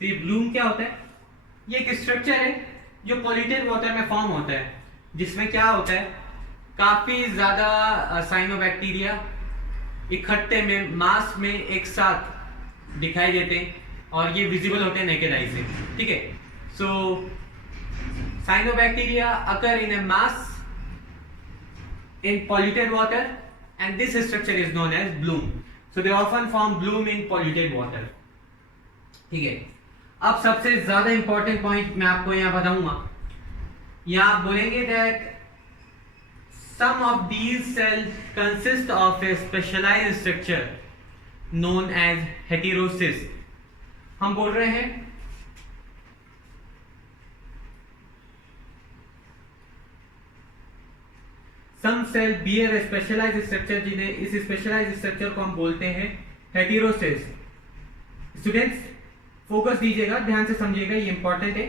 तो ये ब्लूम क्या होता है, ये एक स्ट्रक्चर है जो पॉल्यूटेड वाटर में फॉर्म होता है, जिसमें क्या होता है काफी ज्यादा साइनोबैक्टीरिया इकट्ठे में मास में एक साथ दिखाई देते हैं, और ये विजिबल होते हैं नेकेड आई से। ठीक है, so cyanobacteria occur in a mass in polluted water and this structure is known as bloom. So they often form bloom in polluted water. ठीक है, अब सबसे ज्यादा इंपॉर्टेंट पॉइंट मैं आपको यहां बताऊंगा। यहां आप बोलेंगे that some of these cells consist of a specialized structure known as heterocyst. हम बोल रहे हैं Some cell bear a specialized structure, जिन्हें इस स्पेशलाइज्ड स्ट्रक्चर को हम बोलते हैं हेटेरोसिस। स्टूडेंट्स फोकस दीजिएगा, ध्यान से समझिएगा, ये इंपॉर्टेंट है।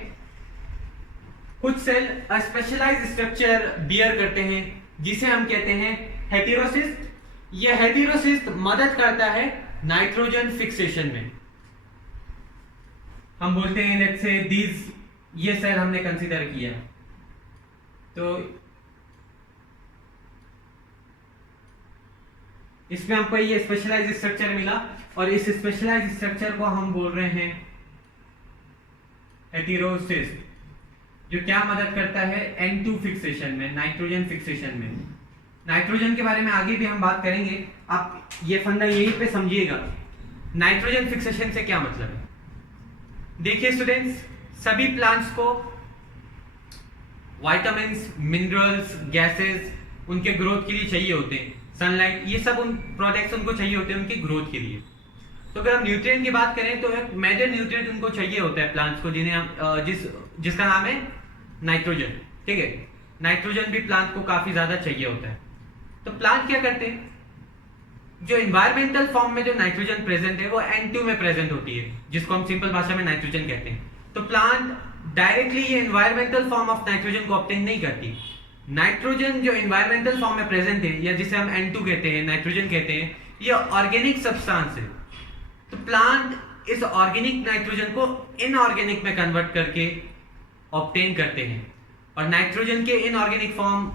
कुछ सेल स्पेशलाइज्ड स्ट्रक्चर बियर करते हैं जिसे हम कहते हैं हेटेरोसिस। ये हेटेरोसिस मदद करता है नाइट्रोजन फिक्सेशन में। हम बोलते हैं लेट्स से दीज, ये सेल हमने कंसीडर किया, तो इसमें हमको ये स्पेशलाइज्ड स्ट्रक्चर मिला, और इस स्पेशलाइज्ड स्ट्रक्चर को हम बोल रहे हैं हेटेरोसिस, जो क्या मदद करता है N2 फिक्सेशन में, नाइट्रोजन फिक्सेशन में। नाइट्रोजन के बारे में आगे भी हम बात करेंगे, आप ये फंडा यहीं पे समझिएगा। नाइट्रोजन फिक्सेशन से क्या मतलब है। देखिए स्टूडेंट्स, सभी प्लांट्स को विटामिन्स, मिनरल्स, गैसेस उनके ग्रोथ के लिए चाहिए होते हैं, सनलाइट, ये सब उन प्रोडक्ट्स उनको चाहिए होते हैं उनकी ग्रोथ के लिए। तो अगर हम न्यूट्रिएंट की बात करें तो एक मेजर न्यूट्रिएंट उनको चाहिए होता है प्लांट्स को, जिन्हें हम जिसका नाम है नाइट्रोजन। ठीक है, नाइट्रोजन भी प्लांट को काफी ज्यादा चाहिए होता है। तो प्लांट क्या करते हैं, जो इन्वायरमेंटल फॉर्म में जो नाइट्रोजन प्रेजेंट है वो N2 में प्रेजेंट होती है, जिसको हम सिंपल भाषा में नाइट्रोजन कहते हैं। तो प्लांट डायरेक्टली ये इन्वायरमेंटल फॉर्म ऑफ नाइट्रोजन को ऑब्टेन नहीं करती। नाइट्रोजन जो इन्वायरमेंटल फॉर्म में प्रेजेंट है, या जिसे हम N2 कहते हैं, नाइट्रोजन कहते हैं, ये ऑर्गेनिक सब्सटेंस है। तो प्लांट इस ऑर्गेनिक नाइट्रोजन को इनऑर्गेनिक में कन्वर्ट करके ऑब्टेन करते हैं, और नाइट्रोजन के इनऑर्गेनिक फॉर्म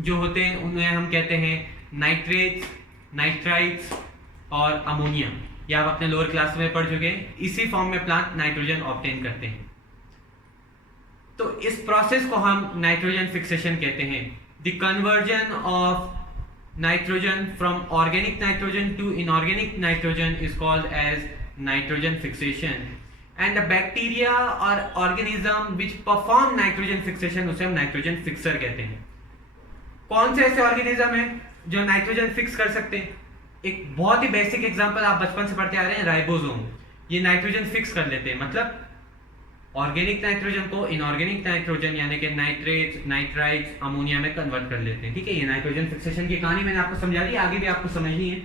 जो होते हैं उन्हें हम कहते हैं नाइट्रेट्स, नाइट्राइट्स और अमोनिया। ये आप अपने लोअर क्लास में पढ़ चुके हैं। इसी फॉर्म में प्लांट नाइट्रोजन ऑब्टेन करते हैं। तो इस प्रोसेस को हम नाइट्रोजन फिक्सेशन कहते हैं। The conversion of nitrogen from organic nitrogen to inorganic nitrogen is called as nitrogen fixation, and the bacteria और organism which perform nitrogen fixation उसे हम नाइट्रोजन फिक्सर कहते हैं। कौन से ऐसे ऑर्गेनिज्म हैं जो नाइट्रोजन फिक्स कर सकते हैं? एक बहुत ही बेसिक एग्जांपल आप बचपन से पढ़ते आ रहे हैं, राइबोसोम। ये नाइट्रोजन फिक्स कर लेते हैं, मतलब ऑर्गेनिक नाइट्रोजन को इनऑर्गेनिक नाइट्रोजन यानी कि नाइट्रेट्स, नाइट्राइट्स, अमोनिया में कन्वर्ट कर लेते हैं। ठीक है, ये नाइट्रोजन फिक्सेशन की कहानी मैंने आपको समझा दी, आगे भी आपको समझनी है।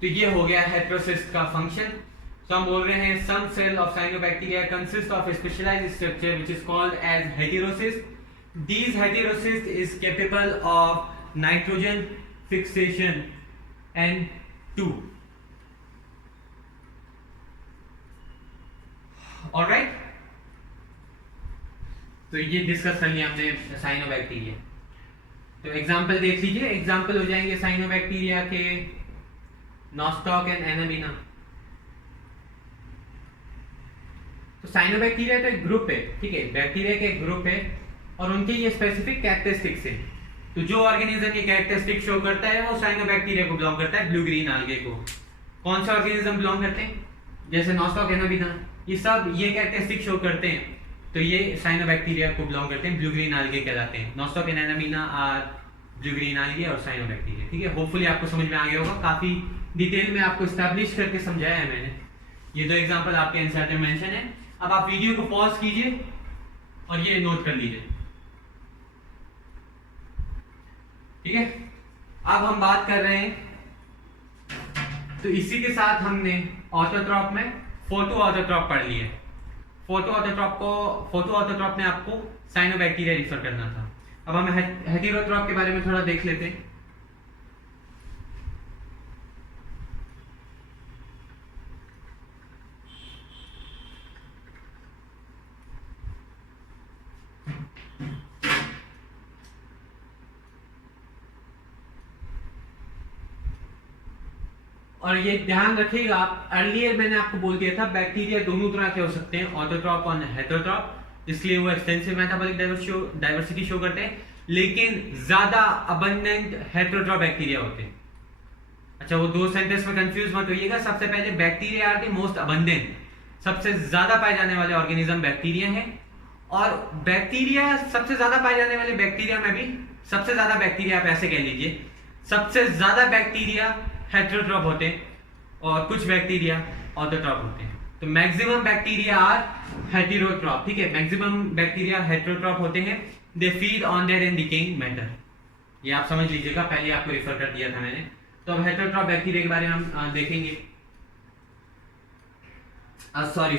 तो ये हो गया हेटेरोसिस्ट का फंक्शन। तो हम बोल रहे हैं some cell of cyanobacteria consist of a specialized structure which is called as heterocyst. These heterocyst is capable of nitrogen fixation N2. Alright? तो ये डिस्कस कर लिया हमने साइनोबैक्टीरिया। तो एग्जांपल देख लीजिए, एग्जांपल हो जाएंगे साइनोबैक्टीरिया के नॉस्टॉक एंड एनाबिना। तो साइनोबैक्टीरिया तो एक ग्रुप है, ठीक है, बैक्टीरिया के एक ग्रुप है और उनके ये स्पेसिफिक कैरेक्टरिस्टिक्स है। तो जो ऑर्गेनिज्म ये कैरेक्टरिस्टिक शो करता है वो साइनोबैक्टीरिया को बिलोंग करता है, ब्लू ग्रीन आल्गे को। कौन सा ऑर्गेनिज्म बिलोंग करते हैं? जैसे नॉस्टॉक एनाबिना, ये सब ये कैरेक्टरिस्टिक शो करते हैं, तो ये साइनोबैक्टीरिया को बिलोंग करते हैं, ब्लू ग्रीन आल्गे कहलाते हैं। Nostoc and anabaena are blue green algae और साइनोबैक्टीरिया। ठीक है, होपफुली आपको समझ में आ गया होगा, काफी डिटेल में आपको एस्टैब्लिश करके समझाया है मैंने। ये दो एग्जांपल आपके आंसर में मेंशन है। अब आप वीडियो को पॉज कीजिए और ये नोट कर लीजिए। ठीक है, अब हम बात कर रहे हैं, तो इसी के साथ हमने ऑटोट्रॉप में फोटो ऑटोट्रॉप पढ़ लिया। फोटो ऑटोट्रॉप में आपको साइनोबैक्टीरिया रिफर करना था। अब हम हेटेरोट्रॉप के बारे में थोड़ा देख लेते हैं। और ये ध्यान रखिएगा, अर्लियर मैंने आपको बोल दिया था बैक्टीरिया दोनों तरह के हो सकते हैं, ऑटोट्रॉप और हेटेरोट्रॉप, इसलिए वो एक्सटेंसिव मेटाबॉलिक डाइवर्सिटी शो करते हैं, लेकिन ज्यादा अबंडेंट हेटेरोट्रॉप बैक्टीरिया होते हैं। अच्छा, वो दो सेंटेंस में कंफ्यूज मत होइएगा। सबसे पहले bacteria are the most abundant, सबसे ज्यादा पाए जाने वाले ऑर्गेनिज्म बैक्टीरिया है, और बैक्टीरिया सबसे ज्यादा पाए जाने वाले बैक्टीरिया में भी सबसे ज्यादा बैक्टीरिया, आप ऐसे कह लीजिए, सबसे ज्यादा बैक्टीरिया हेटेरोट्रॉप होते हैं और कुछ बैक्टीरिया ऑटोट्रॉप होते हैं। तो मैक्सिमम बैक्टीरिया आर हेटेरोट्रॉप। ठीक है, मैक्सिमम बैक्टीरिया हेटेरोट्रॉप होते हैं। They feed on dead and decaying matter. ये आप समझ लीजिएगा, पहले आपको रिफर कर दिया था मैंने। तो अब हेटेरोट्रॉप बैक्टीरिया के बारे में हम देखेंगे। सॉरी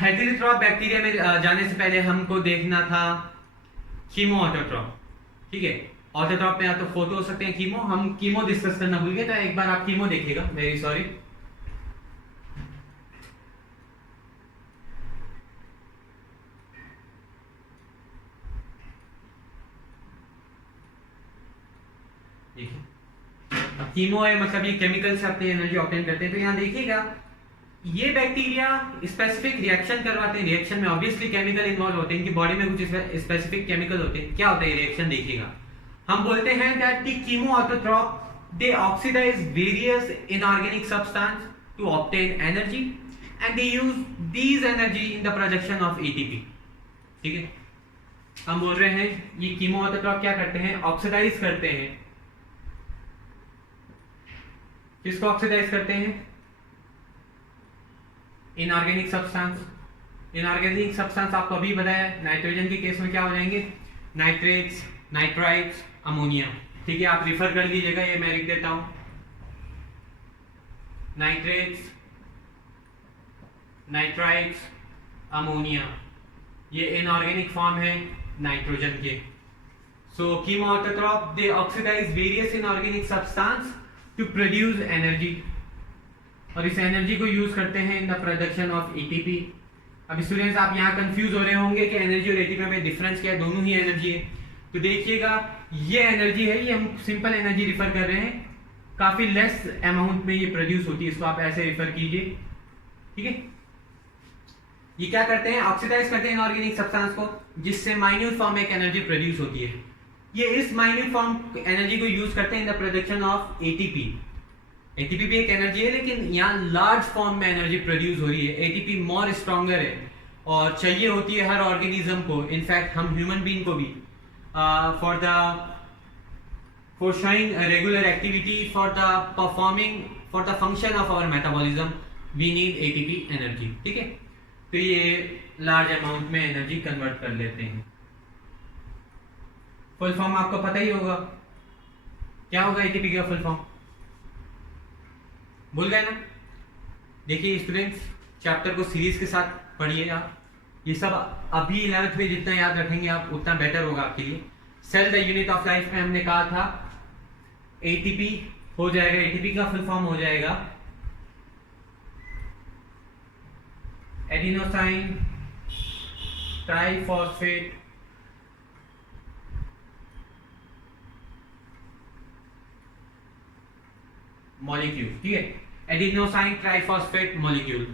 हेटेरोट्रॉप बैक्टीरिया में जाने से पहले हमको देखना था कीमो ऑटोट्रॉप। ठीक है, ऑटोट्रॉप में या तो फोटो हो सकते हैं, कीमो, हम कीमो डिस्कस करना भूल गए, तो एक बार आप कीमो देखिएगा, वेरी सॉरी। अब कीमो है, मतलब ये केमिकल से अपनी एनर्जी ऑब्टेन करते हैं। तो यहाँ देखिएगा, ये बैक्टीरिया स्पेसिफिक रिएक्शन करवाते हैं। रिएक्शन में ऑब्वियसली केमिकल इन्वॉल्व होते हैं, इनकी बॉडी में कुछ स्पेसिफिक केमिकल होते हैं। क्या होता है रिएक्शन, देखिएगा। हम बोलते हैं that the chemoautotrop they oxidize various inorganic substance to obtain energy and they use these energy in the production of ATP। ठीक है, हम बोल रहे हैं ये chemoautotrop क्या करते हैं, ऑक्सीडाइज करते हैं। किसको ऑक्सीडाइज करते हैं? Inorganic substance. इनऑर्गेनिक सब्सटेंस आपको अभी बताया, नाइट्रोजन के केस में क्या हो जाएंगे, नाइट्रेट्स, नाइट्राइट्स, अमोनिया। ठीक है, आप रिफर कर लीजिएगा, ये मैं लिख देता हूं, नाइट्रेट्स, नाइट्राइट्स, अमोनिया, ये इनऑर्गेनिक फॉर्म है नाइट्रोजन के। So chemoautotroph they oxidise various inorganic substance to produce energy, और इस एनर्जी को यूज करते हैं in the production of ATP. अब स्टूडेंट्स आप यहाँ कंफ्यूज हो रहे होंगे कि एनर्जी और एटीपी में डिफरेंस क्या है, दोनों ही एनर्जी है। तो देखिएगा, ये एनर्जी है, ये हम सिंपल एनर्जी रिफर कर रहे हैं, काफी लेस अमाउंट में ये प्रोड्यूस होती है, इसको आप ऐसे रिफर कीजिए। ठीक है, ये क्या करते हैं, ऑक्सीडाइज करते हैं इनऑर्गेनिक सब्सटेंस को, जिससे माइन्यूट फॉर्म में एक एनर्जी प्रोड्यूस होती है। ये इस माइन्यूट फॉर्म एनर्जी को यूज करते हैं in the production of ATP. ATP भी एक एनर्जी है, लेकिन यहाँ लार्ज फॉर्म में एनर्जी प्रोड्यूस हो रही है। एटीपी मोर स्ट्रॉन्गर है और चाहिए होती है हर ऑर्गेनिज्म को, इनफैक्ट हम ह्यूमन बीइंग को भी, for showing a regular activity for the function of our metabolism we need ATP energy. ठीक है, तो ये लार्ज अमाउंट में एनर्जी कन्वर्ट कर लेते हैं. फुल फॉर्म आपको पता ही होगा, क्या होगा एटीपी का फुल फॉर्म, भूल गए ना? देखिए स्टूडेंट्स, चैप्टर को सीरीज के साथ पढ़िए आप, ये सब अभी 11th में जितना याद रखेंगे आप उतना बेटर होगा आपके लिए. Cell the unit of life में हमने कहा था एटीपी हो जाएगा, एटीपी का फुल फॉर्म हो जाएगा एडिनोसाइन ट्राइफॉस्फेट मॉलिक्यूल. ठीक है, एडिनोसाइन ट्राइफॉस्फेट मॉलिक्यूल.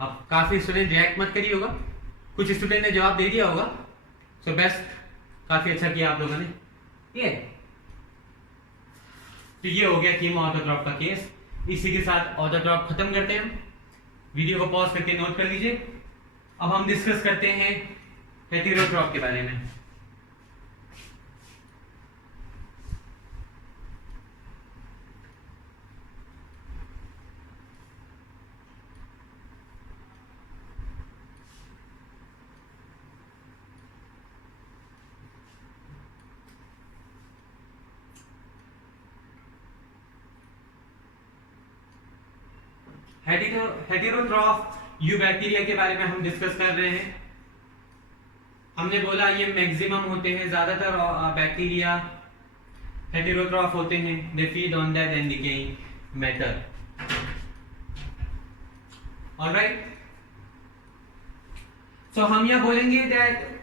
अब काफी स्टूडेंट रिएक्ट मत करिए होगा, कुछ स्टूडेंट ने जवाब दे दिया होगा, सो बेस्ट, काफी अच्छा किया आप लोगों ने. ठीक है, तो ये हो गया कीमो ऑटोट्रॉप का केस. इसी के साथ ऑटोट्रॉप खत्म करते हैं. वीडियो को पॉज करके नोट कर लीजिए. अब हम डिस्कस करते हैं हेटेरोट्रॉप के बारे में. हेटेरोट्रॉफ यूबैक्टीरिया के बारे में हम डिस्कस कर रहे हैं. हमने बोला ये मैक्सिमम होते हैं, ज्यादातर बैक्टीरिया हेटेरोट्रॉफ होते हैं. They feed on dead and decaying matter. Alright, so हम यह बोलेंगे दैट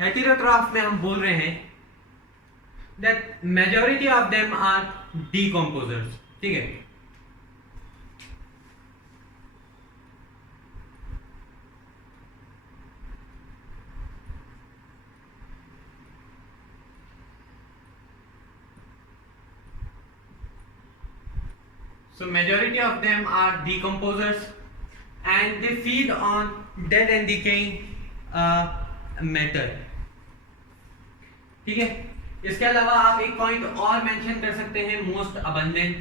हेटेरोट्रॉफ में हम बोल रहे हैं that majority of them are decomposers. ठीक है, so majority of them are decomposers and they feed on dead and decaying matter. ठीक है, इसके अलावा आप एक पॉइंट और मेंशन कर सकते हैं, मोस्ट अबंडेंट,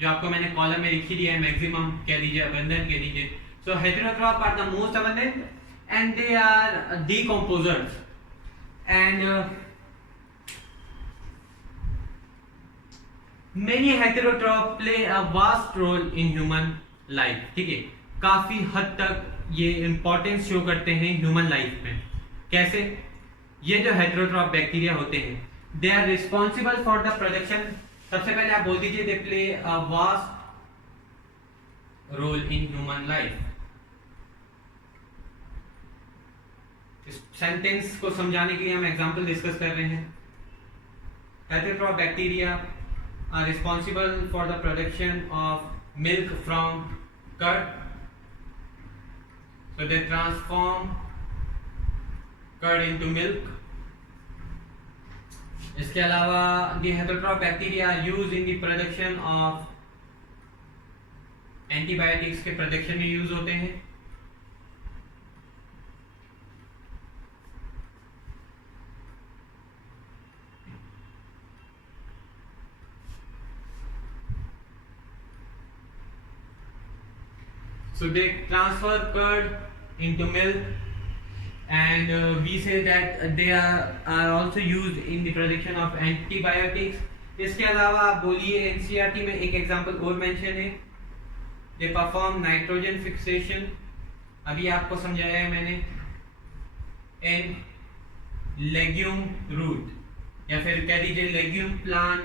जो आपको मैंने कॉलम में लिखी दिया है, मैक्सिमम कह दीजिए, अबंडेंट कह दीजिए. So heterotroph are the most abundant and they are decomposers and many heterotroph play a vast role in human life. ठीक है, काफी हद तक ये इंपॉर्टेंस शो करते हैं ह्यूमन लाइफ में. कैसे? ये जो हेटेरोट्रॉफ बैक्टीरिया होते हैं they are responsible for the production. सबसे पहले आप बोल दीजिए they play a vast role in human life. इस सेंटेंस को समझाने के लिए हम एग्जांपल डिस्कस कर रहे हैं. Heterotroph bacteria are responsible for the production of milk from curd. So they transform curd into milk. इसके अलावा the heterotroph bacteria are used in the production of antibiotics के production में यूज होते हैं. So they transfer curd into milk and we say that they are also used in the production of antibiotics. इसके अलावा आप बोलिए NCERT में एक एग्जांपल और मेंशन है, they perform nitrogen fixation. अभी आपको समझाया है मैंने, in legume root या फिर कह दीजिए legume plant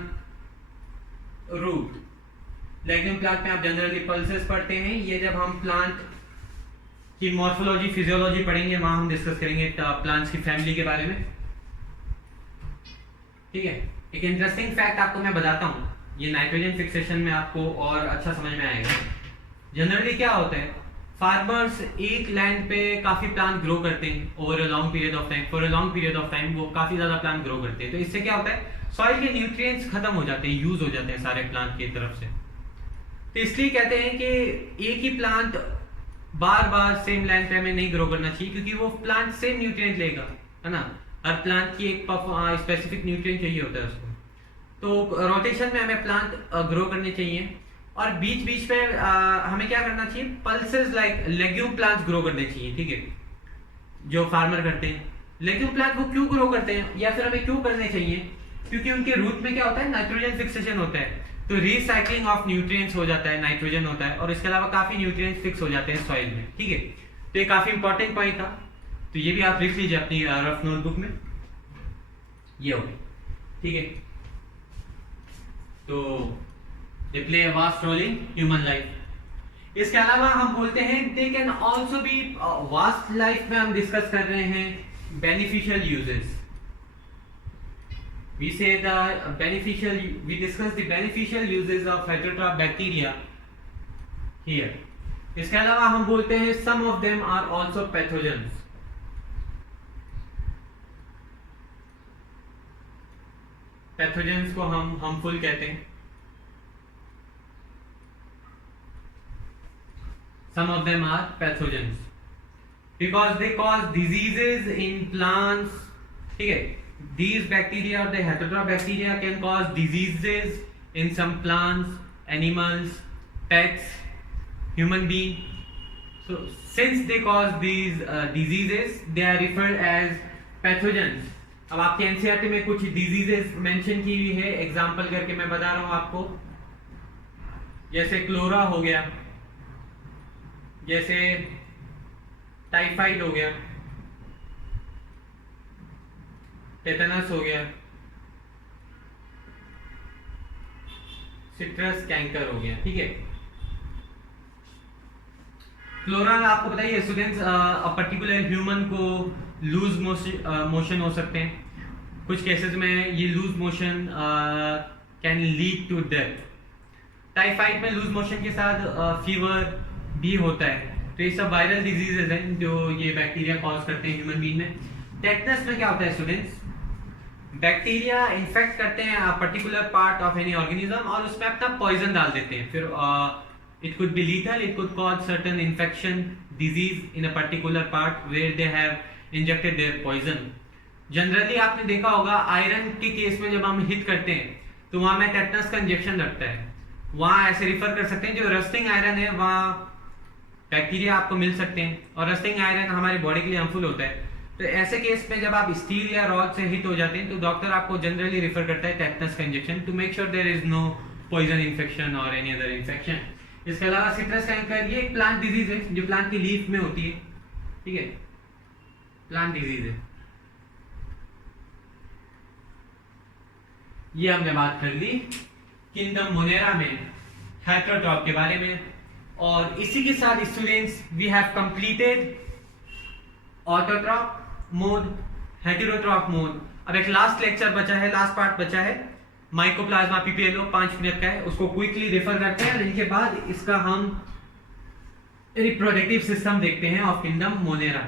root. Legume plant में आप जनरली पल्सेस पढ़ते हैं. ये जब हम प्लांट की मॉर्फोलॉजी फिजियोलॉजी पढ़ेंगे वहां हम डिस्कस करेंगे प्लांट्स की फैमिली के बारे में. ठीक है, एक इंटरेस्टिंग फैक्ट आपको मैं बताता हूँ, ये नाइट्रोजन फिक्सेशन में आपको और अच्छा समझ में आएगा. जनरली क्या होता है, फार्मर्स एक लैंड पे काफी प्लांट ग्रो करते हैं over a long period of time. For a long period of time वो काफी ज्यादा प्लांट ग्रो करते हैं. तो इससे क्या होता है, सॉइल के न्यूट्रिएंट्स खत्म हो जाते हैं, यूज हो जाते हैं सारे प्लांट की तरफ से. तो इसलिए कहते हैं कि एक ही प्लांट बार बार सेम लाइन पे हमें नहीं ग्रो करना चाहिए, क्योंकि वो प्लांट सेम न्यूट्रिएंट लेगा, है ना। हर प्लांट की एक स्पेसिफिक न्यूट्रिएंट चाहिए होता है उसको। तो रोटेशन में हमें प्लांट ग्रो करने चाहिए, और बीच बीच में हमें क्या करना चाहिए, pulses like legume plants grow करने चाहिए, ठीक है, जो फार्मर करते हैं। लेग्यूम प्लांट वो क्यों ग्रो करते हैं, या फिर हमें क्यों करने चाहिए, क्योंकि उनके रूट में क्या होता है, नाइट्रोजन फिक्सेशन होता है, तो रिसाइकलिंग ऑफ न्यूट्रिएंट्स हो जाता है, नाइट्रोजन होता है, और इसके अलावा काफी न्यूट्रिएंट्स फिक्स हो जाते हैं सॉइल में, ठीक है। तो ये काफी इंपॉर्टेंट पॉइंट था, तो ये भी आप लिख लीजिए अपनी रफ नोटबुक में, ये हो, ठीक है। तो they play a vast role in human life. इसके अलावा हम बोलते हैं they can also be, vast life में हम डिस्कस कर रहे हैं beneficial uses. We say the beneficial, we discuss the beneficial uses of heterotroph bacteria here. इसके अलावा हम बोलते हैं some of them are also pathogens. Pathogens को हम harmful कहते हैं। Some of them are pathogens because they cause diseases in plants, ठीक है। These bacteria or the heterotroph bacteria can cause diseases in some plants, animals, pets, human being. So since they cause these diseases, they are referred as pathogens. अब आपके NCERT में कुछ diseases mention की हुई है, example करके मैं बता रहा हूं आपको, जैसे क्लोरा हो गया, जैसे टाइफाइड हो गया, टेटनस हो गया, सिट्रस कैंकर हो गया, ठीक है। क्लोरा आपको बताइए स्टूडेंट्स, पर्टिकुलर ह्यूमन को लूज मोशन हो सकते हैं, कुछ केसेस में ये loose motion can lead to death. Typhoid में लूज मोशन के साथ फीवर भी होता है, तो ये सब वायरल डिजीजेज हैं जो ये बैक्टीरिया कॉज करते हैं ह्यूमन बीइंग में। टेटनस में क्या होता है स्टूडेंट्स, बैक्टीरिया इन्फेक्ट करते हैं particular part of any organism और उसमें अपना पॉइजन डाल देते हैं, फिर it could be lethal, it could cause certain infection disease in a particular part where they have injected their poison. Generally आपने देखा होगा आयरन के केस में जब हम हिट करते हैं तो वहां में टेटनस का इंजेक्शन लगता है, वहां ऐसे रिफर कर सकते हैं, जो रस्टिंग आयरन है वहां बैक्टीरिया आपको मिल सकते हैं, और रस्टिंग आयरन हमारी बॉडी के लिए हार्मफुल होता है। तो ऐसे केस में जब आप स्टील या रॉड से हिट हो जाते हैं तो डॉक्टर आपको जनरली रिफर करता है टेटनस का injection to make sure there is no poison infection और एनी अदर इन्फेक्शन। इसके अलावा सिट्रस कैंकर ये एक प्लांट डिजीज है जो प्लांट की लीफ में होती है, ठीक है, प्लांट डिजीज है। ये हमने बात कर ली किंगडम मोनेरा में हेटेरोट्रॉप के बारे में, और इसी के साथ students we have completed autotroph mode, heterotroph mode. अब एक लास्ट लेक्चर बचा है, लास्ट पार्ट बचा है माइकोप्लाज्मा पीपीएलओ, 5 मिनट का है, उसको क्विकली रेफर करते हैं, इनके बाद इसका हम रिप्रोडक्टिव सिस्टम देखते हैं ऑफ किंगडम मोनेरा।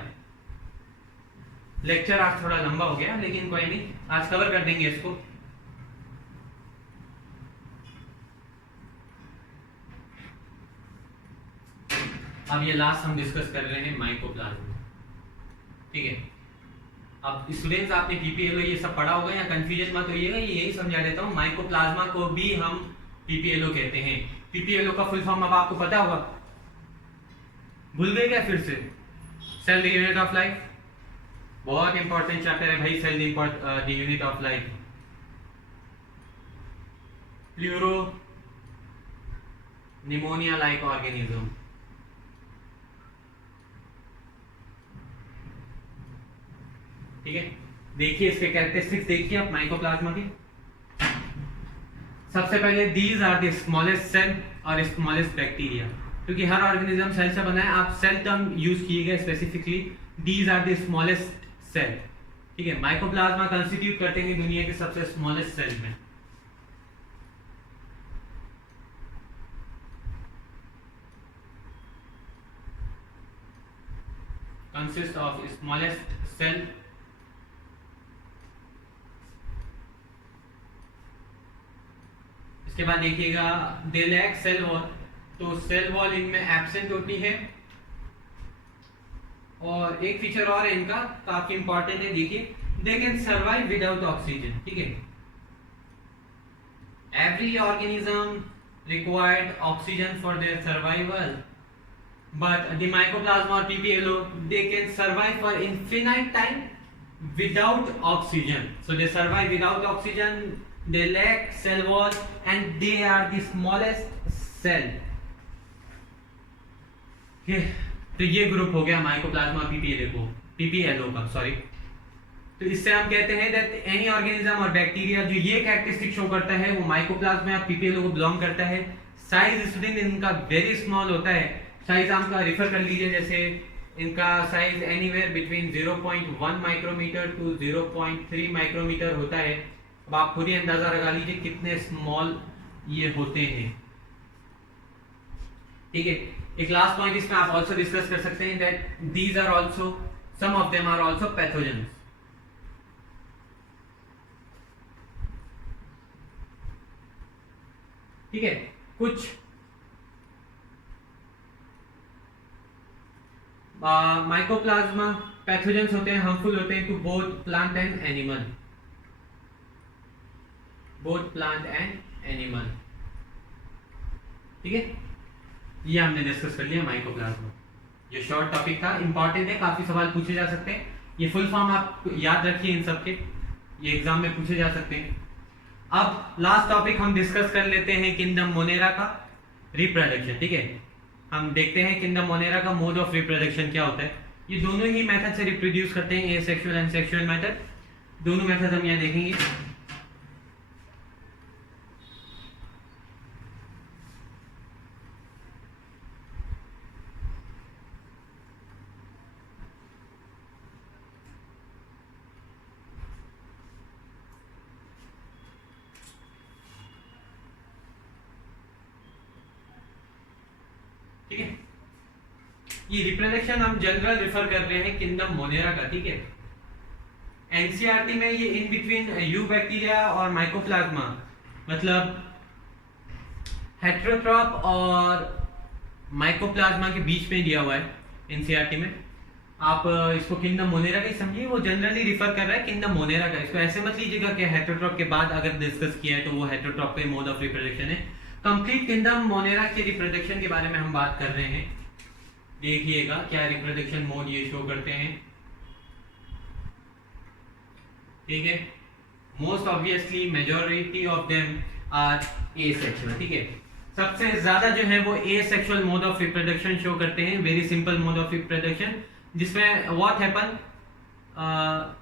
लेक्चर आज थोड़ा लंबा हो गया लेकिन कोई नहीं, आज कवर कर देंगे इसको। अब ये लास्ट हम डिस्कस कर रहे हैं माइकोप्लाज्मा, ठीक है। अब स्टूडेंट्स आपने पीपीएलओ ये सब पढ़ा होगा, या कंफ्यूजन मत होइएगा, ये यही समझा देता हूँ। माइकोप्लाज्मा को भी हम पीपीएलओ कहते हैं। पीपीएलओ का फुल फॉर्म अब आपको पता होगा, भूल गए क्या फिर से? Cell the unit of life, बहुत इंपॉर्टेंट चैप्टर है भाई, cell the unit of life. Pleuropneumonia like organism, ठीक है। देखिए इसके कैरेक्टरिस्टिक्स देखिए आप माइकोप्लाज्मा के। सबसे पहले these are the smallest cell और स्मॉलेस्ट बैक्टीरिया, क्योंकि हर ऑर्गेनिज्म सेल से बना है, आप सेल टर्म यूज किएगा specifically. These are the smallest cell, ठीक है। माइकोप्लाज्मा कंस्टिट्यूट करते हैं दुनिया के सबसे स्मॉलेस्ट सेल में। कंसिस्ट ऑफ स्मॉलेस्ट सेल, इसके बाद देखिएगा दे लैक सेल वॉल, तो सेल वॉल इनमें एब्सेंट होती है, और एक फीचर और है इनका, काफी इंपॉर्टेंट है, देखिए, they can survive without oxygen, ठीक है। Every organism required oxygen for their survival, but the mycoplasma or PPLO, they can survive for infinite time without oxygen. So they survive without oxygen, they lack cell wall, and they are the smallest cell. Okay. तो ये group हो गया mycoplasma PPLO का, sorry. तो इससे हम कहते हैं दैट एनी ऑर्गेनिज्म और बैक्टीरिया जो ये कैरेक्टरिस्टिक शो करता है वो माइकोप्लाज्मा या पीपीएलओ को बिलोंग करता है। साइज स्टूडेंट इनका वेरी स्मॉल होता है, साइज आपका रिफर कर लीजिए, जैसे इनका size anywhere between 0.1 micrometre to 0.3 micrometre होता है। अब आप खुद ही अंदाजा लगा लीजिए कितने स्मॉल ये होते हैं, ठीक है। एक लास्ट पॉइंट इसमें आप आल्सो डिस्कस कर सकते हैं that these are also, some of them are also pathogens. ठीक है, कुछ माइकोप्लाज्मा पैथोजेंस होते हैं, हार्मफुल होते हैं to both plant and animal, both plant and animal, ठीक है। ये हमने डिस्कस कर लिया माइकोप्लाज्मा। ये शॉर्ट टॉपिक था, इंपॉर्टेंट है, काफी सवाल पूछे जा सकते हैं। ये फुल फॉर्म आप याद रखिए इन सब के, ये एग्जाम में पूछे जा सकते हैं। अब लास्ट टॉपिक हम डिस्कस कर लेते हैं किंगडम मोनेरा का रिप्रोडक्शन, ठीक है। हम देखते हैं किंगडम मोनेरा का मोड ऑफ रिप्रोडक्शन क्या होता है। ये दोनों ही मेथड से रिप्रोड्यूस करते हैं, एसेक्सुअल एंड सेक्सुअल मेथड, दोनों मेथड हम यहाँ देखेंगे। ठीक है, ये रिप्रोडक्शन हम जनरल रेफर कर रहे हैं किंगडम मोनेरा का, ठीक है। एनसीईआरटी में ये इन बिटवीन यू बैक्टीरिया और माइकोप्लाज्मा, मतलब हेटेरोट्रॉप और माइकोप्लाज्मा के बीच में दिया हुआ है एनसीईआरटी में। आप इसको किंगडम मोनेरा का ही समझिए, वो जनरली रिफर कर रहा है किंगडम मोनेरा का। इसको ऐसे मत लीजिएगा कि हेटेरोट्रॉप के बाद अगर डिस्कस किया है तो वो हेटेरोट्रॉप पे मोड ऑफ रिप्रोडक्शन है। कंप्लीट किंगडम मोनेरा के रिप्रोडक्शन के बारे में हम बात कर रहे हैं। देखिएगा क्या रिप्रोडक्शन मोड ये शो करते हैं, ठीक है। Most obviously majority of them are asexual, ठीक है। सबसे ज्यादा जो है वो asexual mode of reproduction show करते हैं, very simple mode of reproduction, जिसमें व्हाट हैपन,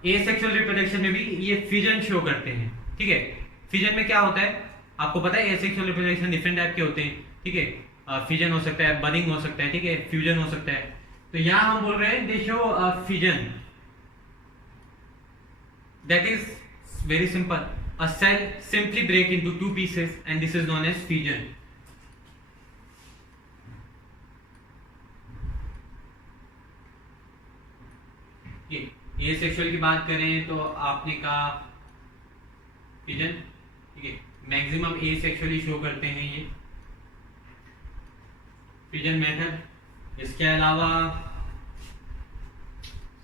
एसेक्सुअल रिप्रोडक्शन में भी ये फिजन शो करते हैं, ठीक है। फिजन में क्या होता है आपको पता है, एसेक्सुअल रिप्रोडक्शन डिफरेंट टाइप के होते हैं, ठीक है। फिजन हो सकता है, बडिंग हो सकता है, ठीक है, फ्यूजन हो सकता है। तो यहां हम बोल रहे हैं they show fission, that is very simple, a cell simply break into two pieces and this is known as fission. ये सेक्सुअल की बात करें तो आपने कहा फिजन, ठीक है। मैक्सिमम ए सेक्सुअली शो करते हैं ये फिजन मेथड। इसके अलावा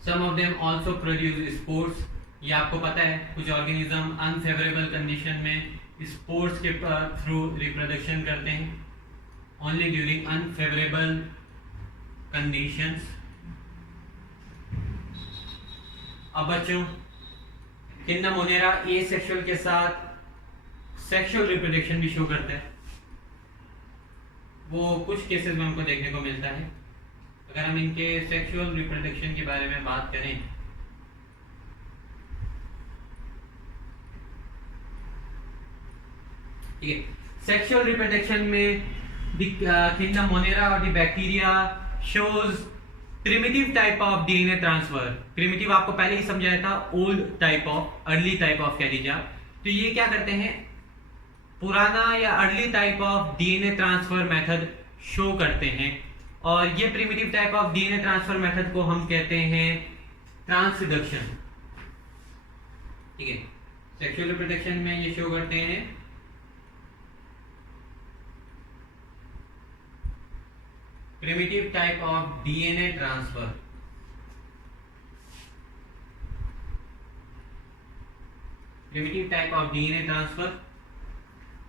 some of them also produce spores. ये आपको पता है कुछ ऑर्गेनिज्म अनफेवरेबल कंडीशन में स्पोर्स के थ्रू रिप्रोडक्शन करते हैं, ओनली ड्यूरिंग अनफेवरेबल कंडीशंस। अब बच्चों किंगडम मोनेरा ए सेक्सुअल के साथ सेक्सुअल रिप्रोडक्शन भी शो करता है, वो कुछ केसेस में हमको देखने को मिलता है। अगर हम इनके सेक्सुअल रिप्रोडक्शन के बारे में बात करें, ठीक है, सेक्सुअल रिप्रोडक्शन में किंगडम मोनेरा और the bacteria shows primitive type of DNA transfer. Primitive आपको पहले ही समझाया था, old type of, early type of कह लीजिए आप। तो ये क्या करते हैं, पुराना या early type of DNA transfer method show करते हैं, और ये primitive type of DNA transfer method को हम कहते हैं ट्रांसडक्शन, ठीक है। सेक्सुअल रिप्रोडक्शन में ये शो करते हैं primitive type of DNA transfer, primitive type of DNA transfer,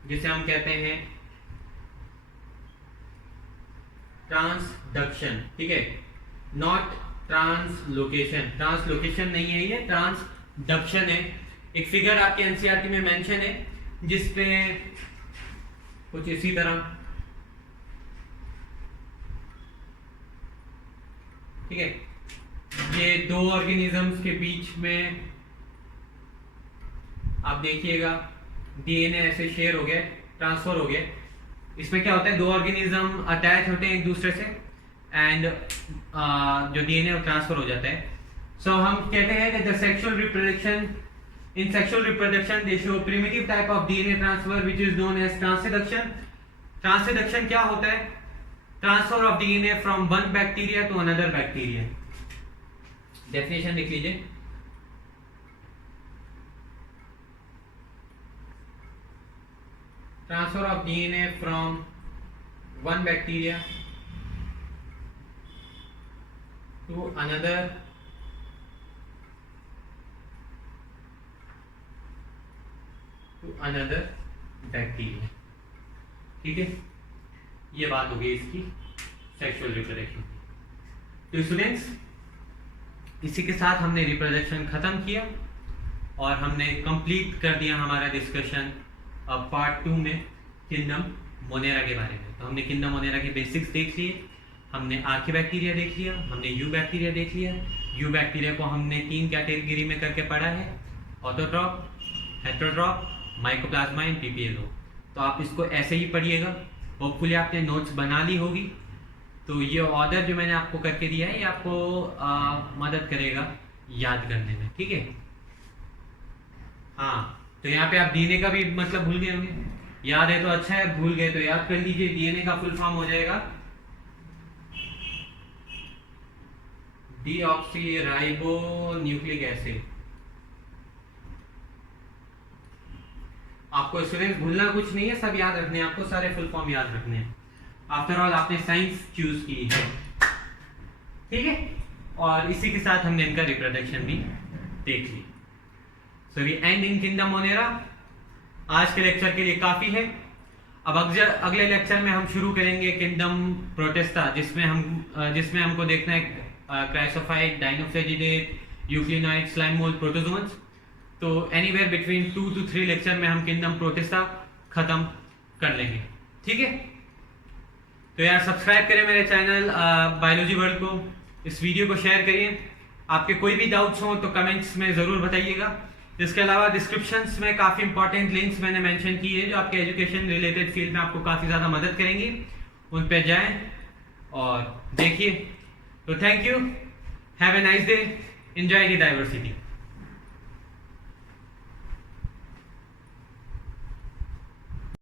जिसे हम कहते हैं ट्रांसडक्शन, ठीक है, नॉट ट्रांसलोकेशन। ट्रांसलोकेशन नहीं है, ये ट्रांसडक्शन है। एक फिगर आपके एनसीईआरटी में मेंशन है जिसपे कुछ इसी तरह, ठीक है, ये दो ऑर्गेनिजम्स के बीच में आप देखिएगा डीएनए ऐसे शेयर हो गया, ट्रांसफर हो गया। इसमें क्या होता है, दो ऑर्गेनिज्म अटैच होते हैं एक दूसरे से एंड जो डीएनए वो ट्रांसफर हो जाता है। सो हम कहते हैं कि the sexual reproduction, in sexual reproduction they show primitive type of DNA transfer which is known as transduction. Transduction क्या होता है, transfer of DNA from one bacteria to another bacteria. Definition लिख लीजिए, transfer of DNA from one bacteria to another bacteria, ठीक है। ये बात हो गई इसकी सेक्सुअल रिप्रोडक्शन। तो स्टूडेंट्स, इसी के साथ हमने रिप्रोडक्शन खत्म किया और हमने कंप्लीट कर दिया हमारा डिस्कशन अब पार्ट 2 में किंगडम मोनेरा के बारे में। तो हमने किंगडम मोनेरा के बेसिक्स देख लिए, हमने आर्की बैक्टीरिया देख लिया, हमने यू बैक्टीरिया देख लिया। यू बैक्टीरिया को हमने 3 कैटेगरी में करके पढ़ा है, ऑटोट्रॉप, हेटेरोट्रॉप, माइकोप्लाज्मा एंड पीपीएलओ। तो आप इसको ऐसे ही पढ़िएगा। होपफुली आपने नोट्स बना ली होगी। तो ये ऑर्डर जो मैंने आपको करके दिया है ये आपको मदद करेगा याद करने में, ठीक है। हाँ, तो यहाँ पे आप डीएनए का भी मतलब भूल गए होंगे, याद है तो अच्छा है, भूल गए तो याद कर लीजिए। डीएनए का फुल फॉर्म हो जाएगा डीऑक्सीराइबो न्यूक्लिक एसिड। आपको स्टूडेंट्स भूलना कुछ नहीं है, सब याद रखने हैं, आपको सारे फुल फॉर्म याद रखने हैं। आफ्टर ऑल आपने साइंस चूज की है, ठीक है। और इसी के साथ हमने इनका रिप्रोडक्शन भी देख ली। So we end in kingdom Monera. आज के लेक्चर के लिए काफी है। अब अगले लेक्चर में हम शुरू करेंगे किंगडम प्रोटेस्टा, जिसमें हमको देखना है क्राइसोफाइट, डाइनोफ्लेजिलेट, यूक्लिनॉइड, स्लाइम मोल्ड, प्रोटोजोन्स। तो एनीवेयर बिटवीन 2 to 3 लेक्चर में हम किंगडम प्रोटेस्टा खत्म कर लेंगे, ठीक है। तो यार सब्सक्राइब करें मेरे चैनल बायोलॉजी वर्ल्ड को, इस वीडियो को शेयर करिए। आपके कोई भी डाउट्स हो तो कमेंट्स में ज़रूर बताइएगा। इसके अलावा डिस्क्रिप्शंस में काफ़ी इंपॉर्टेंट लिंक्स मैंने मेंशन किए जो आपके एजुकेशन रिलेटेड फील्ड में आपको काफ़ी ज़्यादा मदद करेंगी, उन पे जाएं और देखिए। तो thank you, have a nice day, enjoy the diversity.